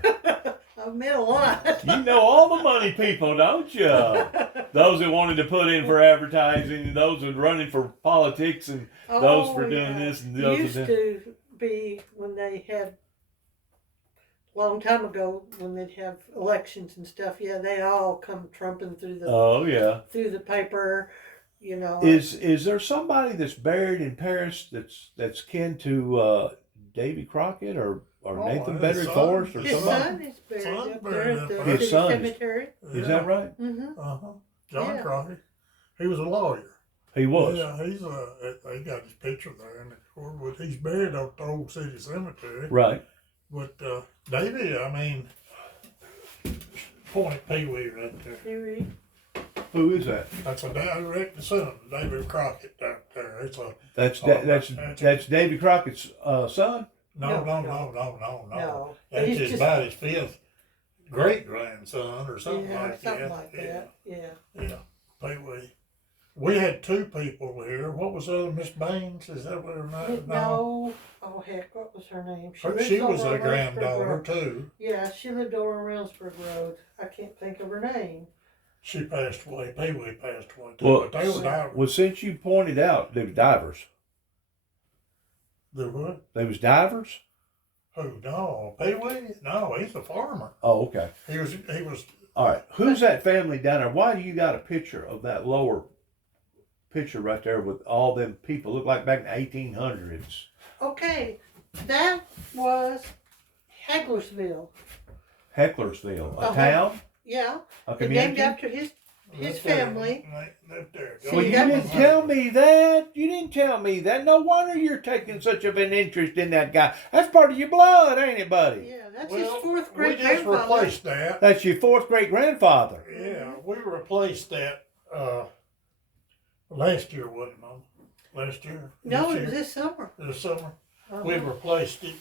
I've met a lot. You know all the money people, don't you? Those that wanted to put in for advertising, those that running for politics, and those for doing this and those Used that to be when they had, a long time ago, when they'd have elections and stuff. Yeah, they all come trumping through the Oh yeah. through the paper. You know. Is there somebody that's buried in Paris that's kin to Davy Crockett or Nathan his Bedford son. Forrest or his somebody? son is buried Son's up buried there up at the there. His city son is- cemetery. Is that right? Mm-hmm. Uh-huh. John Yeah. Crockett. He was a lawyer. He was. Yeah, they got his picture there in the court. He's buried up at the old city cemetery. Right. But Davy, I mean, point Pee Wee right there. Very- Who is that? That's a direct descendant of David Crockett right there. It's a That's Davy Crockett's son. no. No. That's He's his just- about his fifth great grandson or something yeah, like something that. like that. Yeah. Yeah, Pee Wee. We had two people here. What was the other, Miss Baines? Is that what her name? No. Oh heck, what was her name? lives She was over a on Roundsburg granddaughter Road. too. Yeah, she lived over on Roundsburg Road. I can't think of her name. She passed away. Pee Wee passed away too. Well, but they were divers. Well, since you pointed out they was divers. The what? They was divers. Who? No, Pee Wee? No, he's a farmer. Oh, okay. He was. All right. Who's that family down there? Why do you got a picture of that lower picture right there with all them people? Look like back in the 1800s. Okay, that was Haglersville. Hecklersville, a Uh-huh. town, Yeah, a and named community. after his family. Right there. See, Well, you that didn't was- tell me that. You didn't tell me that. No wonder you're taking such of an interest in that guy. That's part of your blood, ain't it, buddy? Yeah, that's Well, his fourth we great just grandfather. replaced that. That's your fourth great grandfather. Yeah, we replaced that last year, wasn't it, Mom? Last year? No, This it was year? this summer. This summer. Uh-huh. We replaced it.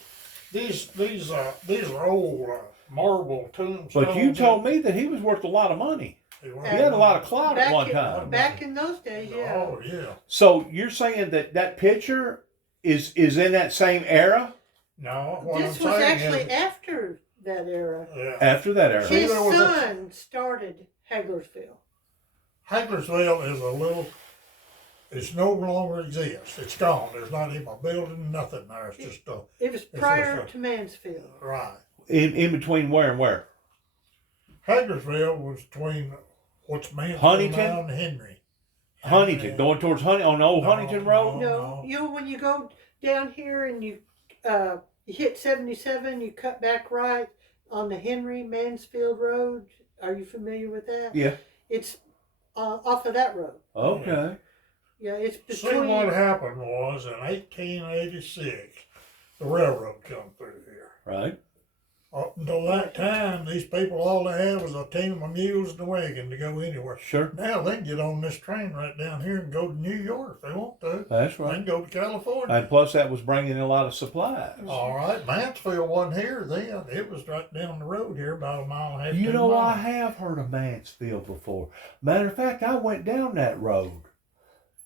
These are old marble tombstones. But you told me that he was worth a lot of money. They were- He had a lot of clout at one in, time. Back in those days, yeah. Oh yeah. So you're saying that picture is in that same era? No, what This I'm was saying actually is, after that era. yeah. After that era. See, His there was a- son started Haglersville. Hagglersville is a little. It's no longer exists. It's gone. There's not even a building, nothing there. It's just It was It's prior also- to Mansfield. right. In between where and where? Hagglersville was between what's Mansfield Huntington? now and Henry. Huntington, going towards on Old No, Huntington Road? No, you know when you go down here and you hit 77, you cut back right on the Henry Mansfield Road. Are you familiar with that? Yeah. It's off of that road. Okay. Yeah, it's See, between. what happened was in 1886, the railroad come through here. Right. Up until that time, these people, all they had was a team of mules and a wagon to go anywhere. Sure. Now they can get on this train right down here and go to New York if they want to. That's They right. can go to California. And plus that was bringing in a lot of supplies. All right, Mansfield wasn't here then. It was right down the road here, about a mile and a half. You 2 know, I miles. have heard of Mansfield before. Matter of fact, I went down that road.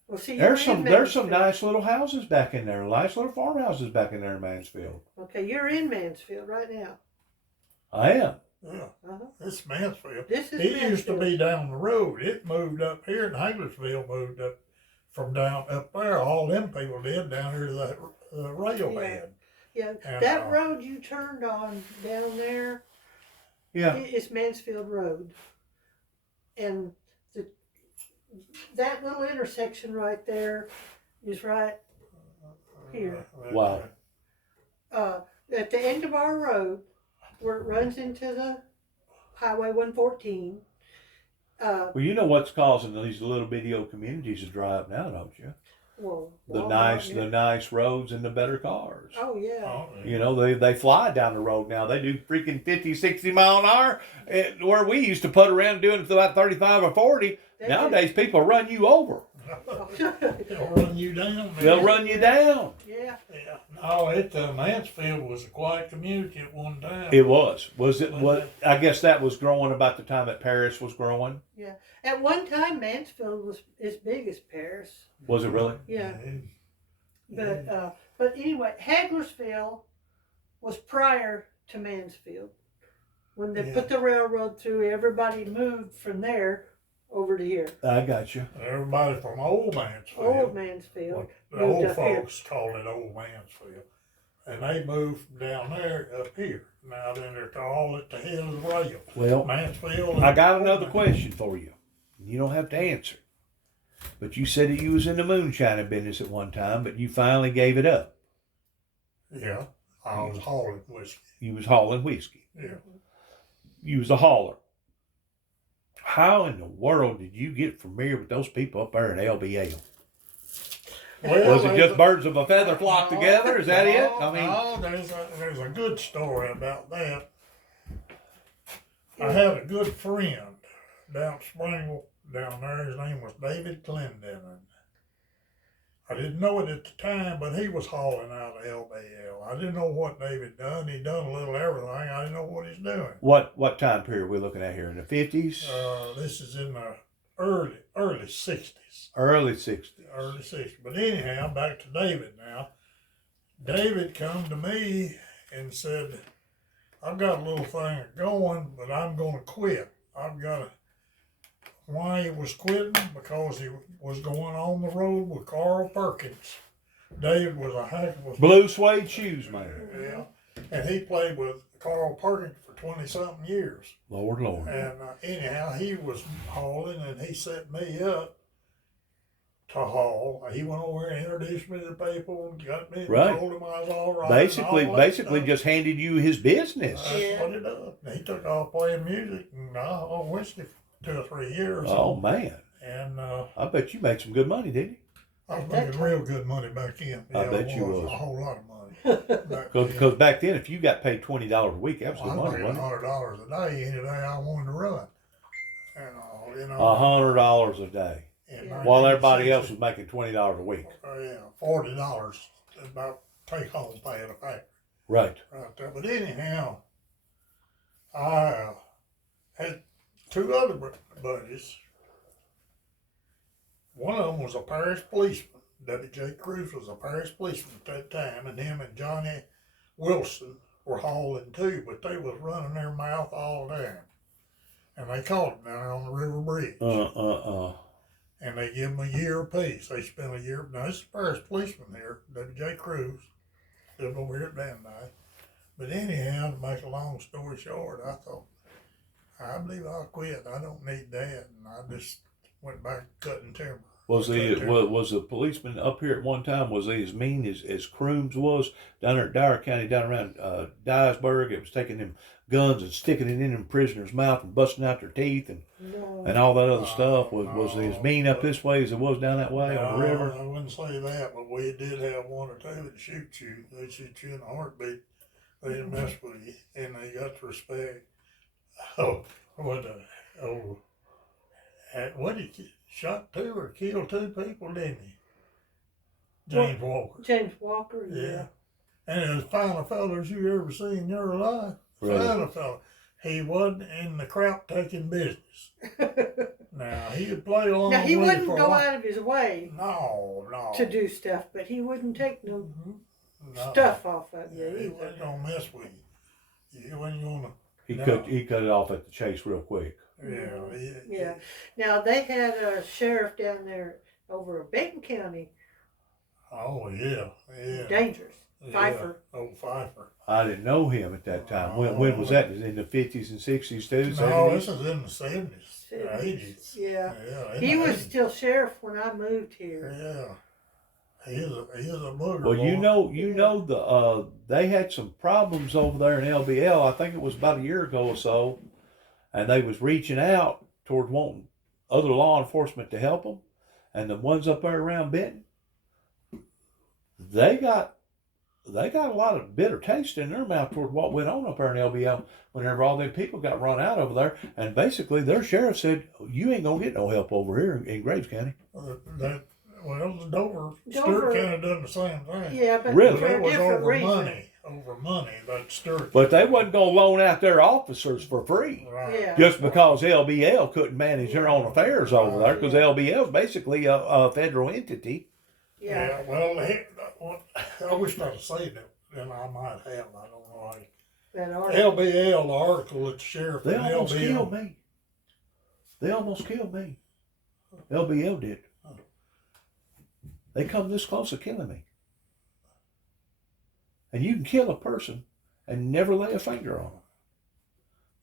Well, see, There's you're in there's some Mansfield. nice little houses back in there, nice little farmhouses back in there in Mansfield. Okay, you're in Mansfield right now. I am. Yeah, Uh-huh. it's Mansfield. This is It Mansfield. used to be down the road. It moved up here, and Hagersville moved up from down up there. All them people did down here to that railhead. Yeah, And, that road you turned on down there, Yeah. it's Mansfield Road. And that little intersection right there is right here. Wow. At the end of our road, where it runs into the Highway 114. Well, you know what's causing these little bitty old communities to dry up now, don't you? Well, The Walmart, nice roads and the better cars. Oh yeah. Oh, yeah. You know, they fly down the road now. They do freaking 50, 60 mile an hour. Where we used to put around doing about 35 or 40. Nowadays, people run you over. They'll run you down. Man. They'll run you down. Yeah. Yeah. No, Mansfield was a quiet community at one time. It was. Was it? What? I guess that was growing about the time that Paris was growing. Yeah. At one time, Mansfield was as big as Paris. Was it really? Yeah. But anyway, Hagersville was prior to Mansfield. When they put the railroad through, everybody moved from there over to here. I got you. Everybody from Old Mansfield. Old Mansfield. The old folks called it Old Mansfield. And they moved from down there up here. Now then they're all at the head of the rail. Well, Mansfield. I got another question for you. You don't have to answer. But you said that you was in the moonshining business at one time, but you finally gave it up. Yeah, I was hauling whiskey. You was hauling whiskey. Yeah. You was a hauler. How in the world did you get familiar with those people up there in LBL? Well, Was it just birds of a feather flock together? Is that it? I mean, no, there's a good story about that. I had a good friend down Springle, down there. His name was David Clendenin. I didn't know it at the time, but he was hauling out of LBL. I didn't know what David done. He done a little everything. I didn't know what he's doing. what time period are we looking at here? In the 50s? This is in the early 60s. Early 60s. Early 60s. But anyhow, back to David now. David come to me and said, I've got a little thing going, but I'm going to quit. I've got to. Why he was quitting? Because he was going on the road with Carl Perkins. David was a heck of a Blue suede shoes, man. Yeah, and he played with Carl Perkins for 20-something years. Lord. And anyhow, he was hauling, and he set me up to haul. He went over and introduced me to the people, and got me, Right. told him I was all right. Basically just handed you his business. That's what he done. He took off playing music, and I hauled whiskey for 2 or 3 years. Oh, man. And I bet you made some good money, didn't you? I was making real good money back then. I bet you was. A whole lot of money. Because back then, if you got paid $20 a week, that was I good was money, making wasn't it? $100 a day any day I wanted to run. And you know. $100 a day. in While everybody 1960, else was making $20 a week. Yeah, $40 about take home pay at a factory. Right. Right there. But anyhow, I had 2 other buddies. One of them was a parish policeman. W.J. Cruz was a parish policeman at that time, and him and Johnny Wilson were hauling too, but they was running their mouth all down. And they caught him down there on the river bridge. And they give them a year apiece. They spent a year. Now, this is a parish policeman here, W.J. Cruz, lived over here at Van Dyke. But anyhow, to make a long story short, I thought, I believe I'll quit. I don't need that. And I just went back cutting timber. Was the policeman up here at one time, was he as mean as Crooms was down there at Dyer County, down around Dyersburg? It was taking them guns and sticking it in them prisoners' mouth and busting out their teeth and all that other stuff. Was he as mean up this way as it was down that way on the river? I wouldn't say that, but we did have 1 or 2 that shoot you. They shoot you in the heartbeat. They didn't mess with you, and they got the respect. What did he shot 2 or killed 2 people, didn't he? James Walker. James Walker, Yeah. And as fine a fellow as you ever seen in your life. Really? Fine a fellow. He wasn't in the crap taking business. Now, he'd play along Now, he with wouldn't for a go while. out of his way No. to do stuff, but he wouldn't take no No. stuff off of Yeah, you he either. wasn't gonna mess with you. He wasn't gonna. He No. cut it off at the chase real quick. Yeah. Now, they had a sheriff down there over in Benton County. Oh, yeah. Dangerous. Yeah. Pfeiffer. Oh, Pfeiffer. I didn't know him at that time. When was that? In the 50s and 60s too? No, 70s? this is in the 70s, 80s. Yeah. In He the was 80s. still sheriff when I moved here. Yeah. He is a booger. Well, boy. you know they had some problems over there in LBL. I think it was about a year ago or so, and they was reaching out toward wanting other law enforcement to help them, and the ones up there around Benton, they got a lot of bitter taste in their mouth toward what went on up there in LBL whenever all them people got run out over there, and basically their sheriff said, "You ain't gonna get no help over here in Graves County." Well, Dover. Stewart kind of done the same thing. Yeah, but Really? for It a was different over reason. money, but Stewart. But they wasn't gonna loan out their officers for free. Right. Yeah. Just because LBL couldn't manage their own affairs over there, because LBL is basically a federal entity. Yeah. Well, I wish I'd have said that, and I might have. I don't know. That article. LBL, the article that the sheriff They and almost LBL. killed me. They almost killed me. LBL did. They come this close to killing me. And you can kill a person and never lay a finger on them.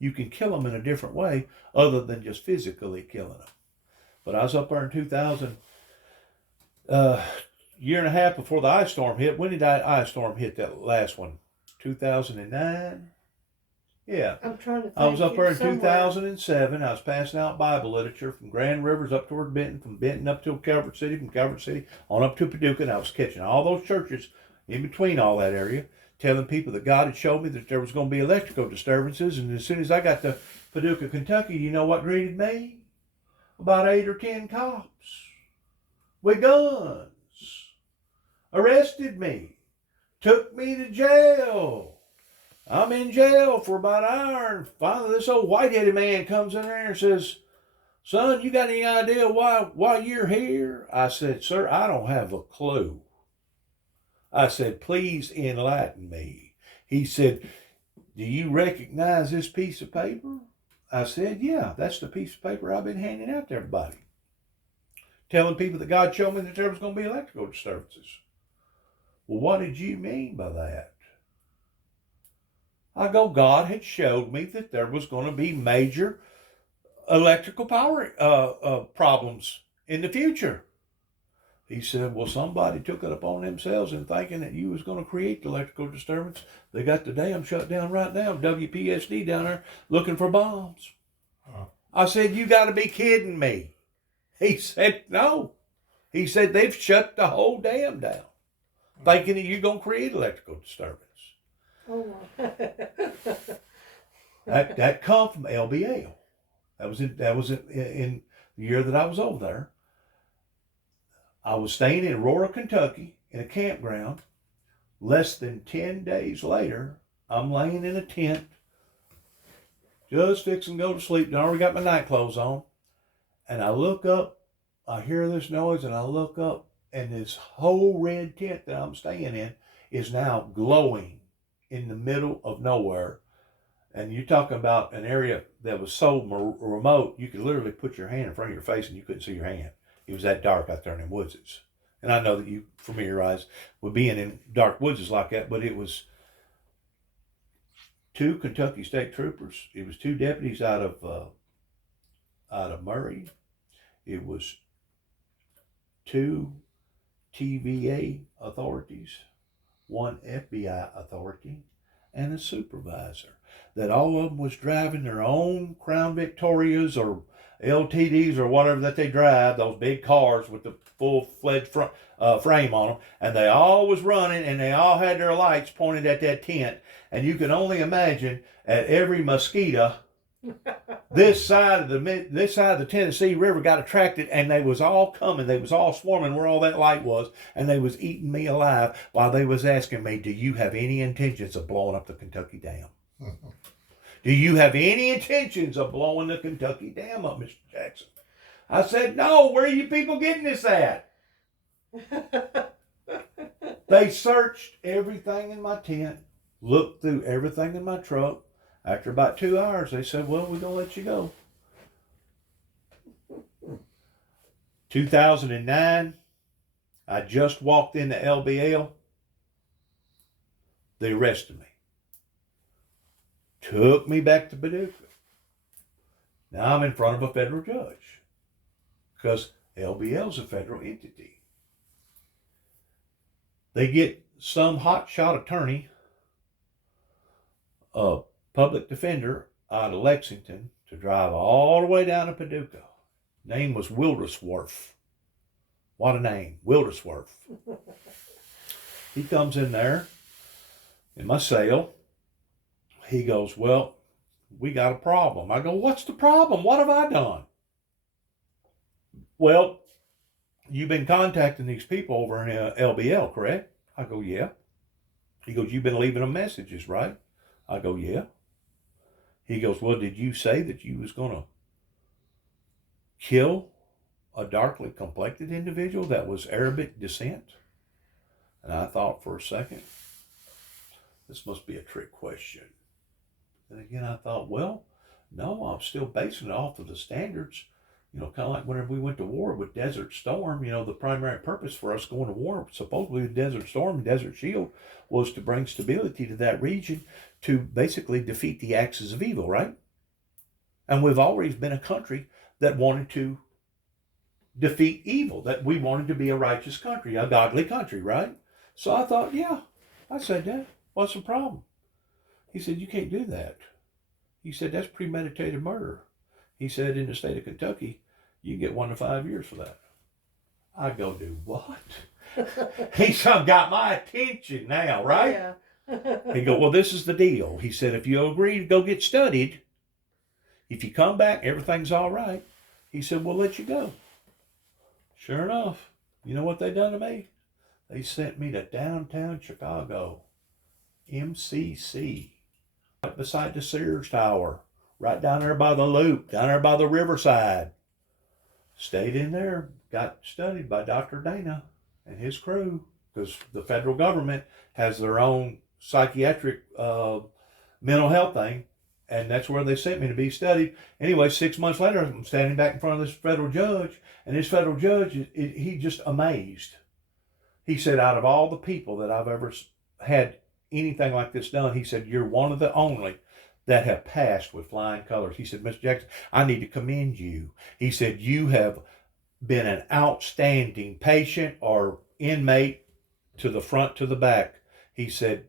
You can kill them in a different way other than just physically killing them. But I was up there in 2000, year and a half before the ice storm hit. When did that ice storm hit, that last one? 2009? Yeah. I'm trying to think. I was up there in somewhere. 2007. I was passing out Bible literature from Grand Rivers up toward Benton, from Benton up to Calvert City, from Calvert City on up to Paducah. And I was catching all those churches in between all that area, telling people that God had showed me that there was going to be electrical disturbances. And as soon as I got to Paducah, Kentucky, you know what greeted me? About 8 or 10 cops with guns arrested me, took me to jail. I'm in jail for about an hour, and finally this old white-headed man comes in there and says, "Son, you got any idea why you're here?" I said, "Sir, I don't have a clue." I said, "Please enlighten me." He said, "Do you recognize this piece of paper?" I said, "Yeah, that's the piece of paper I've been handing out to everybody, telling people that God showed me that there was going to be electrical disturbances." "Well, what did you mean by that?" I go, "God had showed me that there was going to be major electrical power problems in the future." He said, "Well, somebody took it upon themselves in thinking that you was going to create the electrical disturbance. They got the dam shut down right now, WPSD down there looking for bombs." I said, "You got to be kidding me." He said, "No." He said, "They've shut the whole dam down, thinking that you're going to create electrical disturbance." Oh. That come from LBL. That was in the year that I was over there. I was staying in Aurora, Kentucky, in a campground. Less than 10 days later, I'm laying in a tent, just fixing to go to sleep. I already got my night clothes on, and I look up. I hear this noise, and I look up, and this whole red tent that I'm staying in is now glowing in the middle of nowhere. And you're talking about an area that was so remote, you could literally put your hand in front of your face and you couldn't see your hand. It was that dark out there in the woods. And I know that you familiarize with being in dark woods like that, but it was 2 Kentucky State Troopers. It was 2 deputies out of Murray. It was 2 TVA authorities, 1 FBI authority, and a supervisor. That all of them was driving their own Crown Victorias or LTDs or whatever that they drive, those big cars with the full-fledged frame on them, and they all was running, and they all had their lights pointed at that tent, and you can only imagine at every mosquito this side of the Tennessee River got attracted, and they was all coming. They was all swarming where all that light was, and they was eating me alive while they was asking me, "Do you have any intentions of blowing up the Kentucky Dam? Do you have any intentions of blowing the Kentucky Dam up, Mr. Jackson?" I said, no, where are you people getting this at? They searched everything in my tent, looked through everything in my truck. After about 2 hours, they said, well, we're going to let you go. 2009, I just walked into LBL. They arrested me. Took me back to Paducah. Now I'm in front of a federal judge because LBL is a federal entity. They get some hotshot attorney, a public defender out of Lexington, to drive all the way down to Paducah. Name was Wildersworth. What a name, Wildersworth. He comes in there in my cell. He goes, well, we got a problem. I go, what's the problem? What have I done? Well, you've been contacting these people over in LBL, correct? I go, yeah. He goes, you've been leaving them messages, right? I go, yeah. He goes, well, did you say that you was going to kill a darkly complected individual that was Arabic descent? And I thought for a second, this must be a trick question. And again, I thought, well, no, I'm still basing it off of the standards. You know, kind of like whenever we went to war with Desert Storm, you know, the primary purpose for us going to war, supposedly with Desert Storm and Desert Shield, was to bring stability to that region to basically defeat the axis of evil, right? And we've always been a country that wanted to defeat evil, that we wanted to be a righteous country, a godly country, right? So I thought, yeah, I said that. What's the problem? He said, you can't do that. He said, that's premeditated murder. He said, in the state of Kentucky, you get 1 to 5 years for that. I go, do what? He's got my attention now, right? Yeah. He go, well, this is the deal. He said, if you agree to go get studied, if you come back, everything's all right. He said, we'll let you go. Sure enough, you know what they done to me? They sent me to downtown Chicago, MCC, right beside the Sears Tower, right down there by the Loop, down there by the Riverside. Stayed in there, got studied by Dr. Dana and his crew, because the federal government has their own psychiatric mental health thing, and that's where they sent me to be studied. Anyway, 6 months later, I'm standing back in front of this federal judge, and this federal judge, he just amazed. He said, out of all the people that I've ever had anything like this done, he said, you're one of the only that have passed with flying colors. He said, Mr. Jackson, I need to commend you. He said, you have been an outstanding patient or inmate to the front to the back. He said,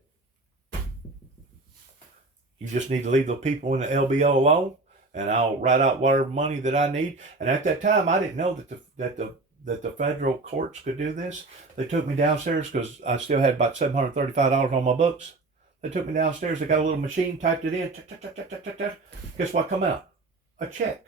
you just need to leave the people in the LBL alone, and I'll write out whatever money that I need. And at that time, I didn't know that the federal courts could do this. They took me downstairs because I still had about $735 on my books. They took me downstairs. They got a little machine, typed it in. Guess what come out? A check.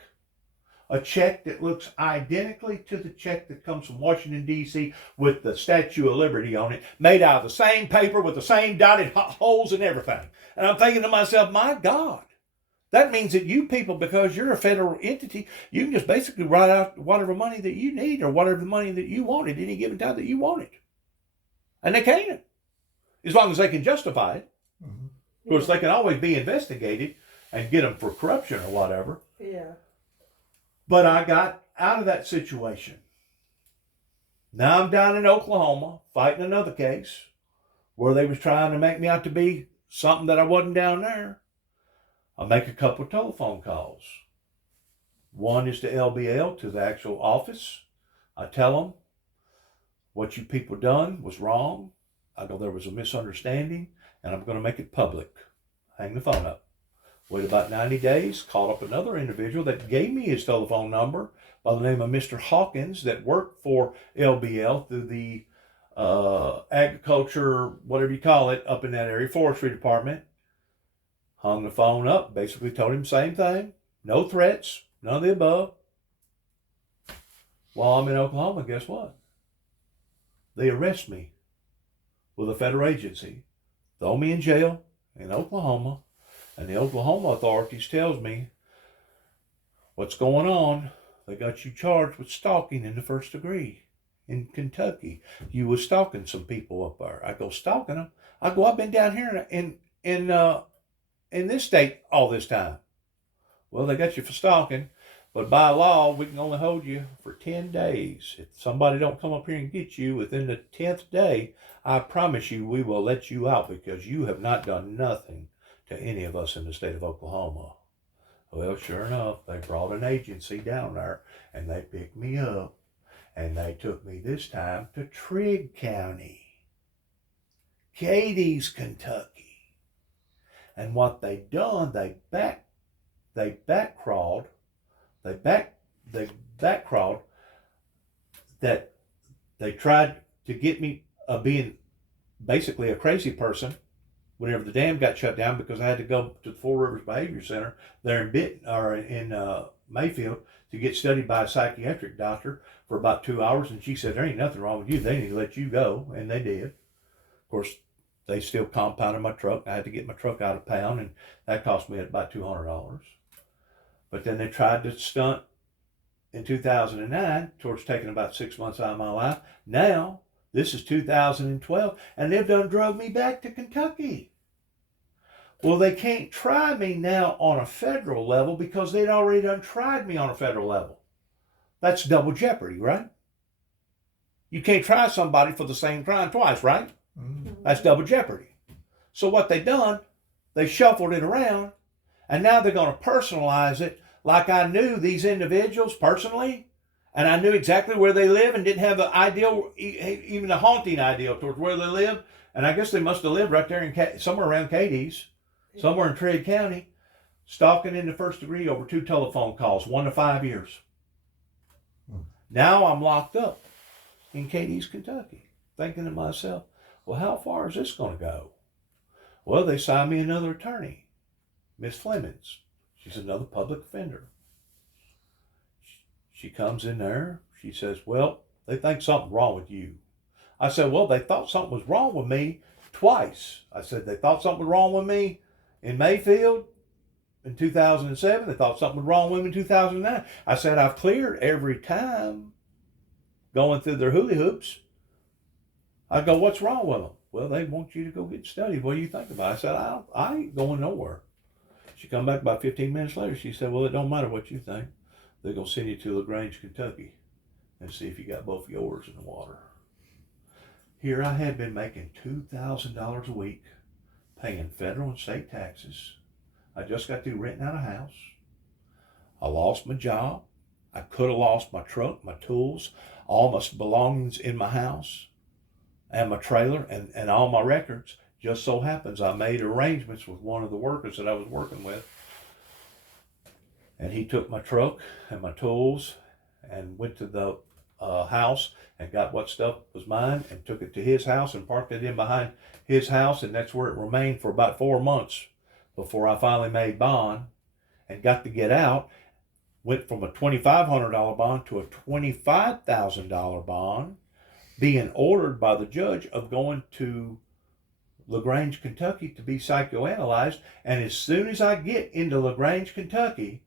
A check that looks identically to the check that comes from Washington, D.C. with the Statue of Liberty on it, made out of the same paper with the same dotted holes and everything. And I'm thinking to myself, my God, that means that you people, because you're a federal entity, you can just basically write out whatever money that you need or whatever money that you want at any given time that you want it. And they can't, as long as they can justify it. Mm-hmm. Of course, they can always be investigated and get them for corruption or whatever. Yeah. But I got out of that situation. Now I'm down in Oklahoma fighting another case where they was trying to make me out to be something that I wasn't down there. I make a couple of telephone calls. One is to LBL, to the actual office. I tell them what you people done was wrong. I go, there was a misunderstanding, and I'm going to make it public. Hang the phone up. Wait about 90 days, called up another individual that gave me his telephone number by the name of Mr. Hawkins that worked for LBL through the agriculture, whatever you call it, up in that area, forestry department. Hung the phone up, basically told him the same thing. No threats, none of the above. While I'm in Oklahoma, guess what? They arrest me with a federal agency, throw me in jail in Oklahoma, and the Oklahoma authorities tells me what's going on. they got you charged with stalking in the first degree in Kentucky. You was stalking some people up there. I go, stalking them? I go, I've been down here in this state all this time. Well, they got you for stalking, but by law, we can only hold you for 10 days. If somebody don't come up here and get you within the 10th day, I promise you we will let you out because you have not done nothing to any of us in the state of Oklahoma. Well, sure enough, they brought an agency down there and they picked me up and they took me this time to Trigg County, Cadiz, Kentucky. And what they done, they back crawled that they tried to get me being basically a crazy person whenever the dam got shut down because I had to go to the Four Rivers Behavior Center there in Mayfield to get studied by a psychiatric doctor for about 2 hours, and she said, there ain't nothing wrong with you. They need to let you go, and they did. Of course, they still compounded my truck. I had to get my truck out of pound, and that cost me about $200. But then they tried to stunt in 2009 towards taking about 6 months out of my life. Now, this is 2012, and they've done drug me back to Kentucky. Well, they can't try me now on a federal level because they'd already done tried me on a federal level. That's double jeopardy, right? You can't try somebody for the same crime twice, right? Mm-hmm. That's double jeopardy. So what they done, they shuffled it around, and now they're going to personalize it like I knew these individuals personally, and I knew exactly where they live and didn't have an ideal, even a haunting ideal towards where they live. And I guess they must have lived right there in somewhere around Cadiz, somewhere in Trigg County, stalking in the first degree over 2 telephone calls, 1 to 5 years. Now I'm locked up in Cadiz, Kentucky, thinking to myself, well, how far is this going to go? Well, they signed me another attorney, Miss Flemings. She's another public offender. She comes in there. She says, well, they think something's wrong with you. I said, well, they thought something was wrong with me twice. I said, they thought something was wrong with me in Mayfield in 2007. They thought something was wrong with me in 2009. I said, I've cleared every time going through their hula hoops. I go, what's wrong with them? Well, they want you to go get studied. What do you think about it? I said, I ain't going nowhere. She come back about 15 minutes later. She said, well, it don't matter what you think. They're going to send you to LaGrange, Kentucky and see if you got both yours in the water. Here I had been making $2,000 a week, paying federal and state taxes. I just got through renting out a house. I lost my job. I could have lost my truck, my tools, all my belongings in my house, and my trailer, and all my records. Just so happens I made arrangements with one of the workers that I was working with, and he took my truck and my tools and went to the house and got what stuff was mine and took it to his house and parked it in behind his house, and that's where it remained for about 4 months before I finally made bond and got to get out. Went from a $2,500 bond to a $25,000 bond, being ordered by the judge of going to LaGrange, Kentucky to be psychoanalyzed. And as soon as I get into LaGrange, Kentucky,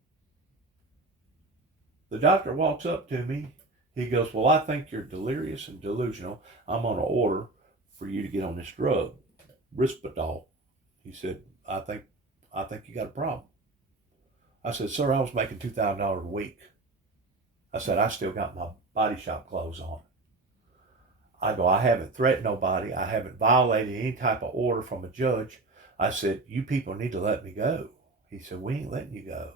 the doctor walks up to me. He goes, well, I think you're delirious and delusional. I'm on an order for you to get on this drug, Risperdal. He said, I think you got a problem. I said, sir, I was making $2,000 a week. I said, I still got my body shop clothes on. I go, I haven't threatened nobody. I haven't violated any type of order from a judge. I said, you people need to let me go. He said, we ain't letting you go.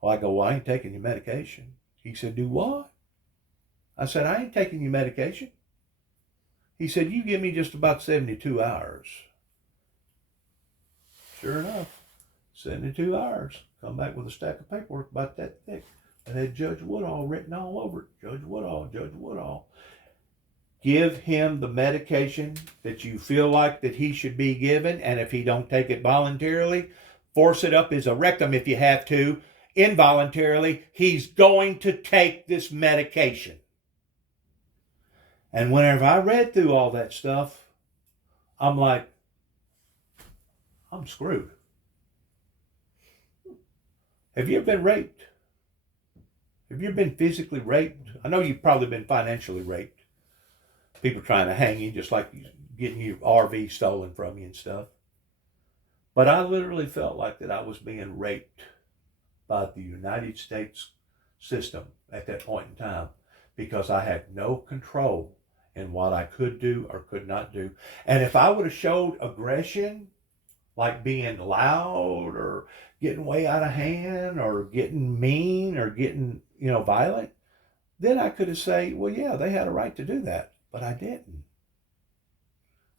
Well, I go, well, I ain't taking your medication. He said, do what? I said, I ain't taking your medication. He said, you give me just about 72 hours. Sure enough, 72 hours. Come back with a stack of paperwork about that thick. It had Judge Woodall written all over it. Judge Woodall, Judge Woodall. Give him the medication that you feel like that he should be given, and if he don't take it voluntarily, force it up his rectum if you have to. Involuntarily, he's going to take this medication. And whenever I read through all that stuff, I'm like, I'm screwed. Have you ever been raped? Have you ever been physically raped? I know you've probably been financially raped. People trying to hang you, just like getting your RV stolen from you and stuff. But I literally felt like that I was being raped by the United States system at that point in time because I had no control in what I could do or could not do. And if I would have showed aggression, like being loud or getting way out of hand or getting mean or getting, violent, then I could have said, well, yeah, they had a right to do that. But I didn't.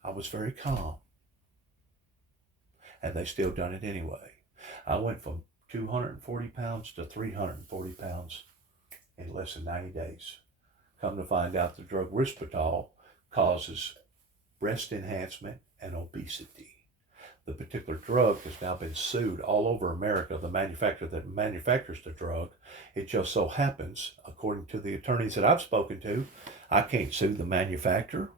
I was very calm. And they still done it anyway. I went from 240 pounds to 340 pounds in less than 90 days. Come to find out the drug Risperdal causes breast enhancement and obesity. The particular drug has now been sued all over America, the manufacturer that manufactures the drug. It just so happens, according to the attorneys that I've spoken to, I can't sue the manufacturer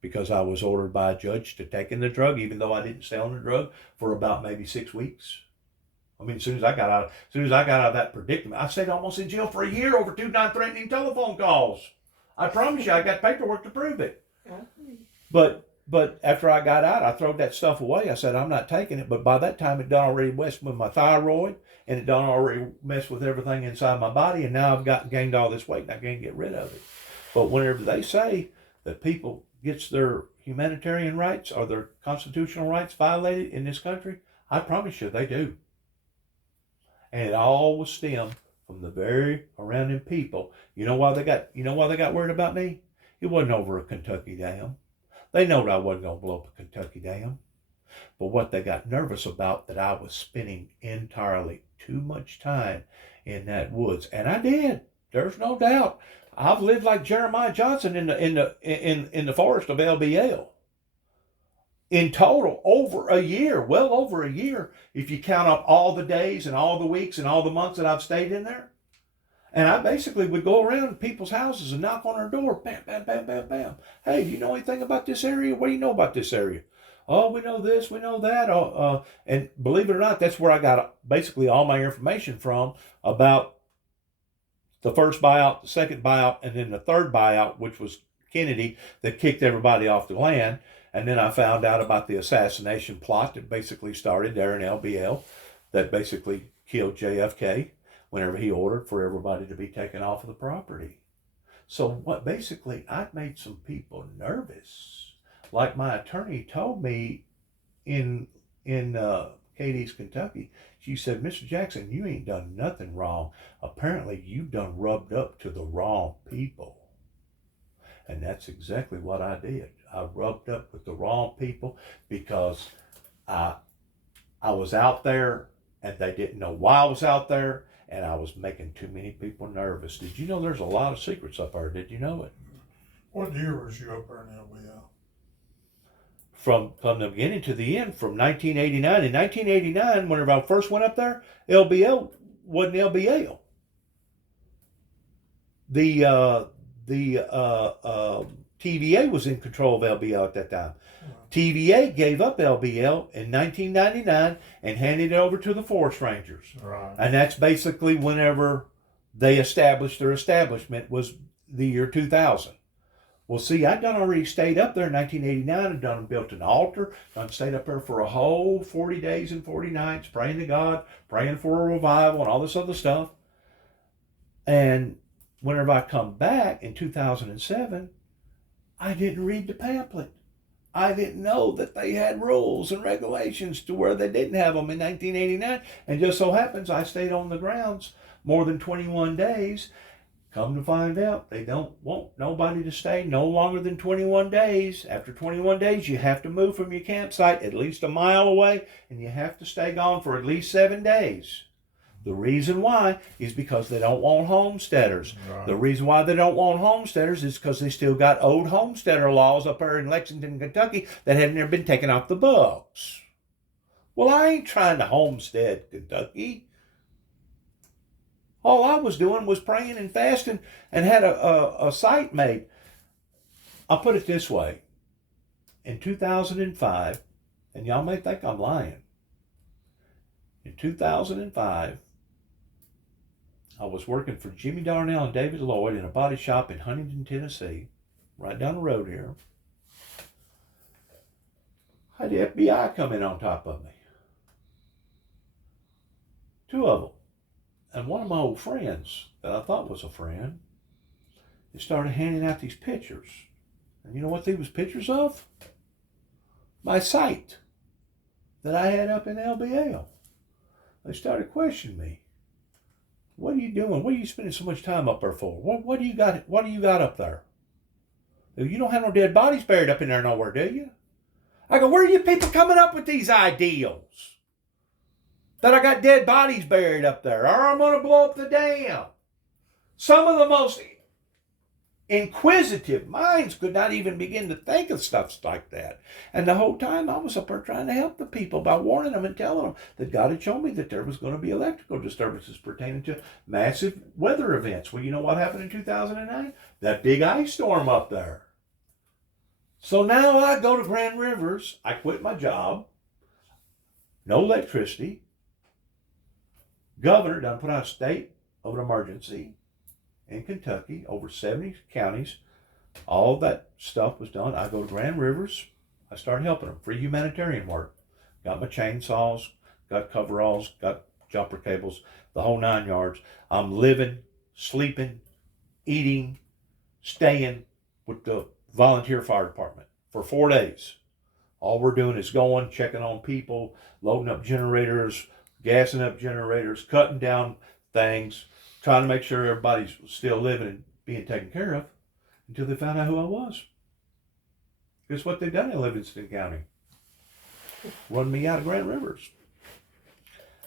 because I was ordered by a judge to take in the drug, even though I didn't stay on the drug for about maybe 6 weeks. I mean, as soon as I got out of that predicament, I stayed almost in jail for a year over 2 non-threatening telephone calls. I promise you, I got paperwork to prove it. But after I got out, I threw that stuff away. I said, I'm not taking it. But by that time, it done already messed with my thyroid, and it done already messed with everything inside my body. And now I've gained all this weight, and I can't get rid of it. But whenever they say that people gets their humanitarian rights or their constitutional rights violated in this country, I promise you they do. And it all was stemmed from the very around them people. You know why they got worried about me? It wasn't over a Kentucky dam. They knowed I wasn't going to blow up a Kentucky dam. But what they got nervous about, that I was spending entirely too much time in that woods. And I did. There's no doubt. I've lived like Jeremiah Johnson in the forest of LBL. In total, over a year, well over a year, if you count up all the days and all the weeks and all the months that I've stayed in there. And I basically would go around people's houses and knock on their door. Bam, bam, bam, bam, bam. Hey, do you know anything about this area? What do you know about this area? Oh, we know this, we know that. And believe it or not, that's where I got basically all my information from about the first buyout, the second buyout, and then the third buyout, which was Kennedy, that kicked everybody off the land. And then I found out about the assassination plot that basically started there in LBL, that basically killed JFK whenever he ordered for everybody to be taken off of the property. So what basically, I made some people nervous. Like my attorney told me in Cadiz, Kentucky, she said, Mr. Jackson, you ain't done nothing wrong. Apparently you've done rubbed up to the wrong people. And that's exactly what I did. I rubbed up with the wrong people because I was out there and they didn't know why I was out there, and I was making too many people nervous. Did you know there's a lot of secrets up there? Did you know it? What year was you up there in LBL? From the beginning to the end, from 1989. In 1989, whenever I first went up there, LBL wasn't LBL. The TVA was in control of LBL at that time. TVA gave up LBL in 1999 and handed it over to the Forest Rangers. Right. And that's basically whenever they established their establishment, was the year 2000. Well, see, I'd done already stayed up there in 1989 and done built an altar, done stayed up there for a whole 40 days and 40 nights, praying to God, praying for a revival and all this other stuff. And whenever I come back in 2007, I didn't read the pamphlet. I didn't know that they had rules and regulations to where they didn't have them in 1989. And just so happens I stayed on the grounds more than 21 days. Come to find out, they don't want nobody to stay no longer than 21 days. After 21 days, you have to move from your campsite at least a mile away, and you have to stay gone for at least 7 days. The reason why is because they don't want homesteaders. Right. The reason why they don't want homesteaders is because they still got old homesteader laws up there in Lexington, Kentucky that had never been taken off the books. Well, I ain't trying to homestead Kentucky. All I was doing was praying and fasting and had a site made. I'll put it this way. In 2005, and y'all may think I'm lying, in 2005, I was working for Jimmy Darnell and David Lloyd in a body shop in Huntington, Tennessee, right down the road here. I had the FBI come in on top of me. 2 of them. And one of my old friends that I thought was a friend, they started handing out these pictures. And you know what they was pictures of? My site that I had up in LBL. They started questioning me. What are you doing? What are you spending so much time up there for? What do you got? What do you got up there? You don't have no dead bodies buried up in there nowhere, do you? I go, where are you people coming up with these ideals? That I got dead bodies buried up there, or I'm going to blow up the dam. Some of the most inquisitive minds could not even begin to think of stuff like that. And the whole time I was up there trying to help the people by warning them and telling them that God had shown me that there was going to be electrical disturbances pertaining to massive weather events. Well, you know what happened in 2009? That big ice storm up there. So now I go to Grand Rivers. I quit my job. No electricity. Governor done put out a state of an emergency in Kentucky, over 70 counties. All that stuff was done. I go to Grand Rivers. I start helping them. Free humanitarian work. Got my chainsaws, got coveralls, got jumper cables, the whole 9 yards. I'm living, sleeping, eating, staying with the volunteer fire department for 4 days. All we're doing is going, checking on people, loading up generators, gassing up generators, cutting down things, trying to make sure everybody's still living and being taken care of until they found out who I was. Guess what they done in Livingston County? Run me out of Grand Rivers.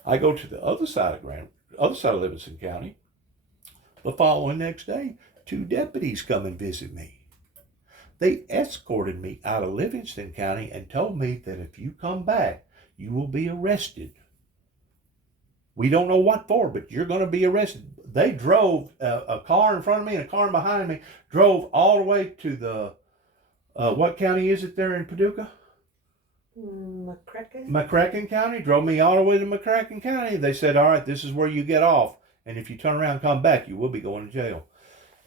I go to the other side of Livingston County. The following next day, 2 deputies come and visit me. They escorted me out of Livingston County and told me that if you come back, you will be arrested. We don't know what for, but you're going to be arrested. They drove a car in front of me and a car behind me, drove all the way to the, what county is it there in Paducah? McCracken County. Drove me all the way to McCracken County. They said, all right, this is where you get off. And if you turn around and come back, you will be going to jail.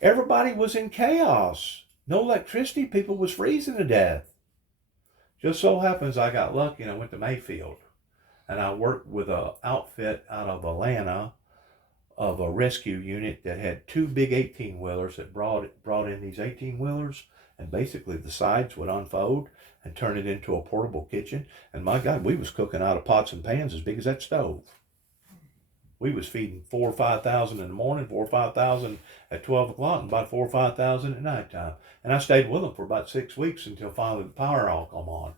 Everybody was in chaos. No electricity. People was freezing to death. Just so happens I got lucky and I went to Mayfield. And I worked with an outfit out of Atlanta of a rescue unit that had 2 big 18-wheelers that brought in these 18-wheelers, and basically the sides would unfold and turn it into a portable kitchen. And my God, we was cooking out of pots and pans as big as that stove. We was feeding 4,000 or 5,000 in the morning, 4,000 or 5,000 at 12 o'clock, and about 4,000 or 5,000 at nighttime. And I stayed with them for about 6 weeks until finally the power all come on.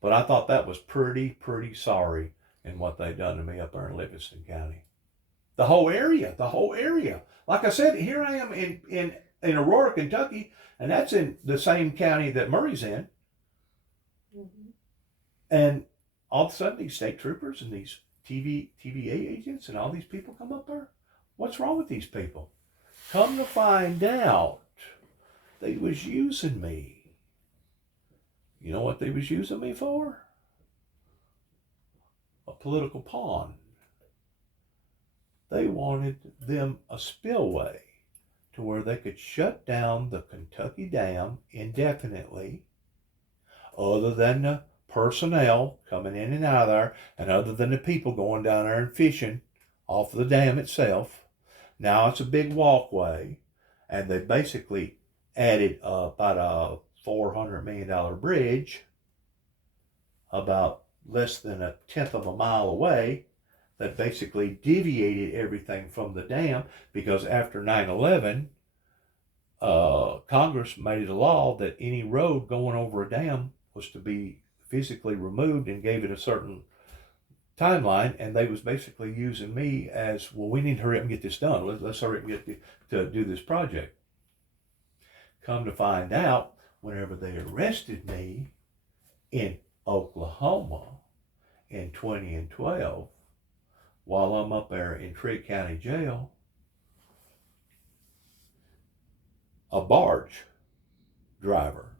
But I thought that was pretty sorry in what they done to me up there in Livingston County. The whole area. Like I said, here I am in Aurora, Kentucky, and that's in the same county that Murray's in. Mm-hmm. And all of a sudden, these state troopers and these TVA agents and all these people come up there. What's wrong with these people? Come to find out, they was using me. You know what they was using me for? A political pawn. They wanted them a spillway to where they could shut down the Kentucky Dam indefinitely, other than the personnel coming in and out of there, and other than the people going down there and fishing off of the dam itself. Now it's a big walkway, and they basically added about a $400 million bridge about less than 1/10 of a mile away that basically deviated everything from the dam, because after 9/11, Congress made it a law that any road going over a dam was to be physically removed and gave it a certain timeline, and they was basically using me as, well, we need to hurry up and get this done. Let's hurry up and get to do this project. Come to find out, whenever they arrested me in Oklahoma in 2012, while I'm up there in Trigg County Jail, a barge driver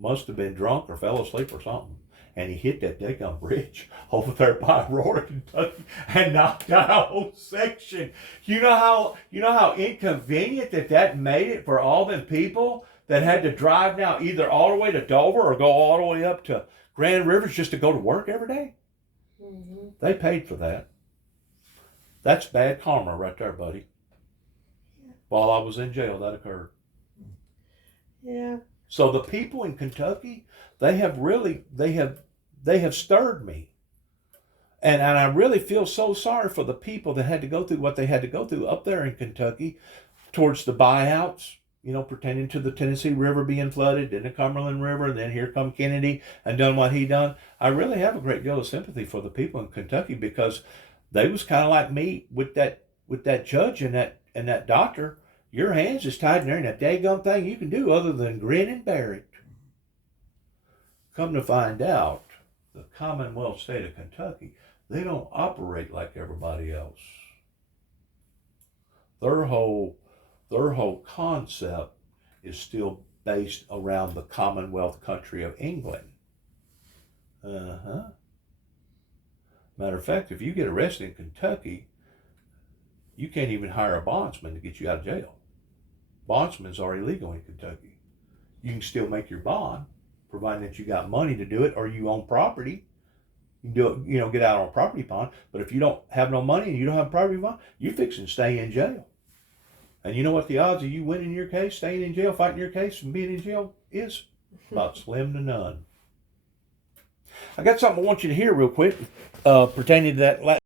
must have been drunk or fell asleep or something, and he hit that daggum bridge over there by Aurora, Kentucky, and knocked out a whole section. You know how inconvenient that made it for all them people that had to drive now either all the way to Dover or go all the way up to Grand Rivers just to go to work every day. Mm-hmm. They paid for that. That's bad karma right there, buddy. While I was in jail, that occurred. Yeah. So the people in Kentucky, they have stirred me. And I really feel so sorry for the people that had to go through what they had to go through up there in Kentucky towards the buyouts, pertaining to the Tennessee River being flooded and the Cumberland River, and then here come Kennedy and done what he done. I really have a great deal of sympathy for the people in Kentucky because they was kind of like me with that judge and that doctor. Your hands is tied in there, and that daggum thing you can do other than grin and bear it. Come to find out, the Commonwealth state of Kentucky, they don't operate like everybody else. Their whole concept is still based around the Commonwealth country of England. Matter of fact, if you get arrested in Kentucky, you can't even hire a bondsman to get you out of jail. Bondsmen are illegal in Kentucky. You can still make your bond, providing that you got money to do it or you own property. You can do it, get out on a property bond. But if you don't have no money and you don't have a property bond, you're fixing to stay in jail. And you know what the odds of you winning your case, staying in jail, fighting your case, and being in jail is? About slim to none. I got something I want you to hear real quick pertaining to that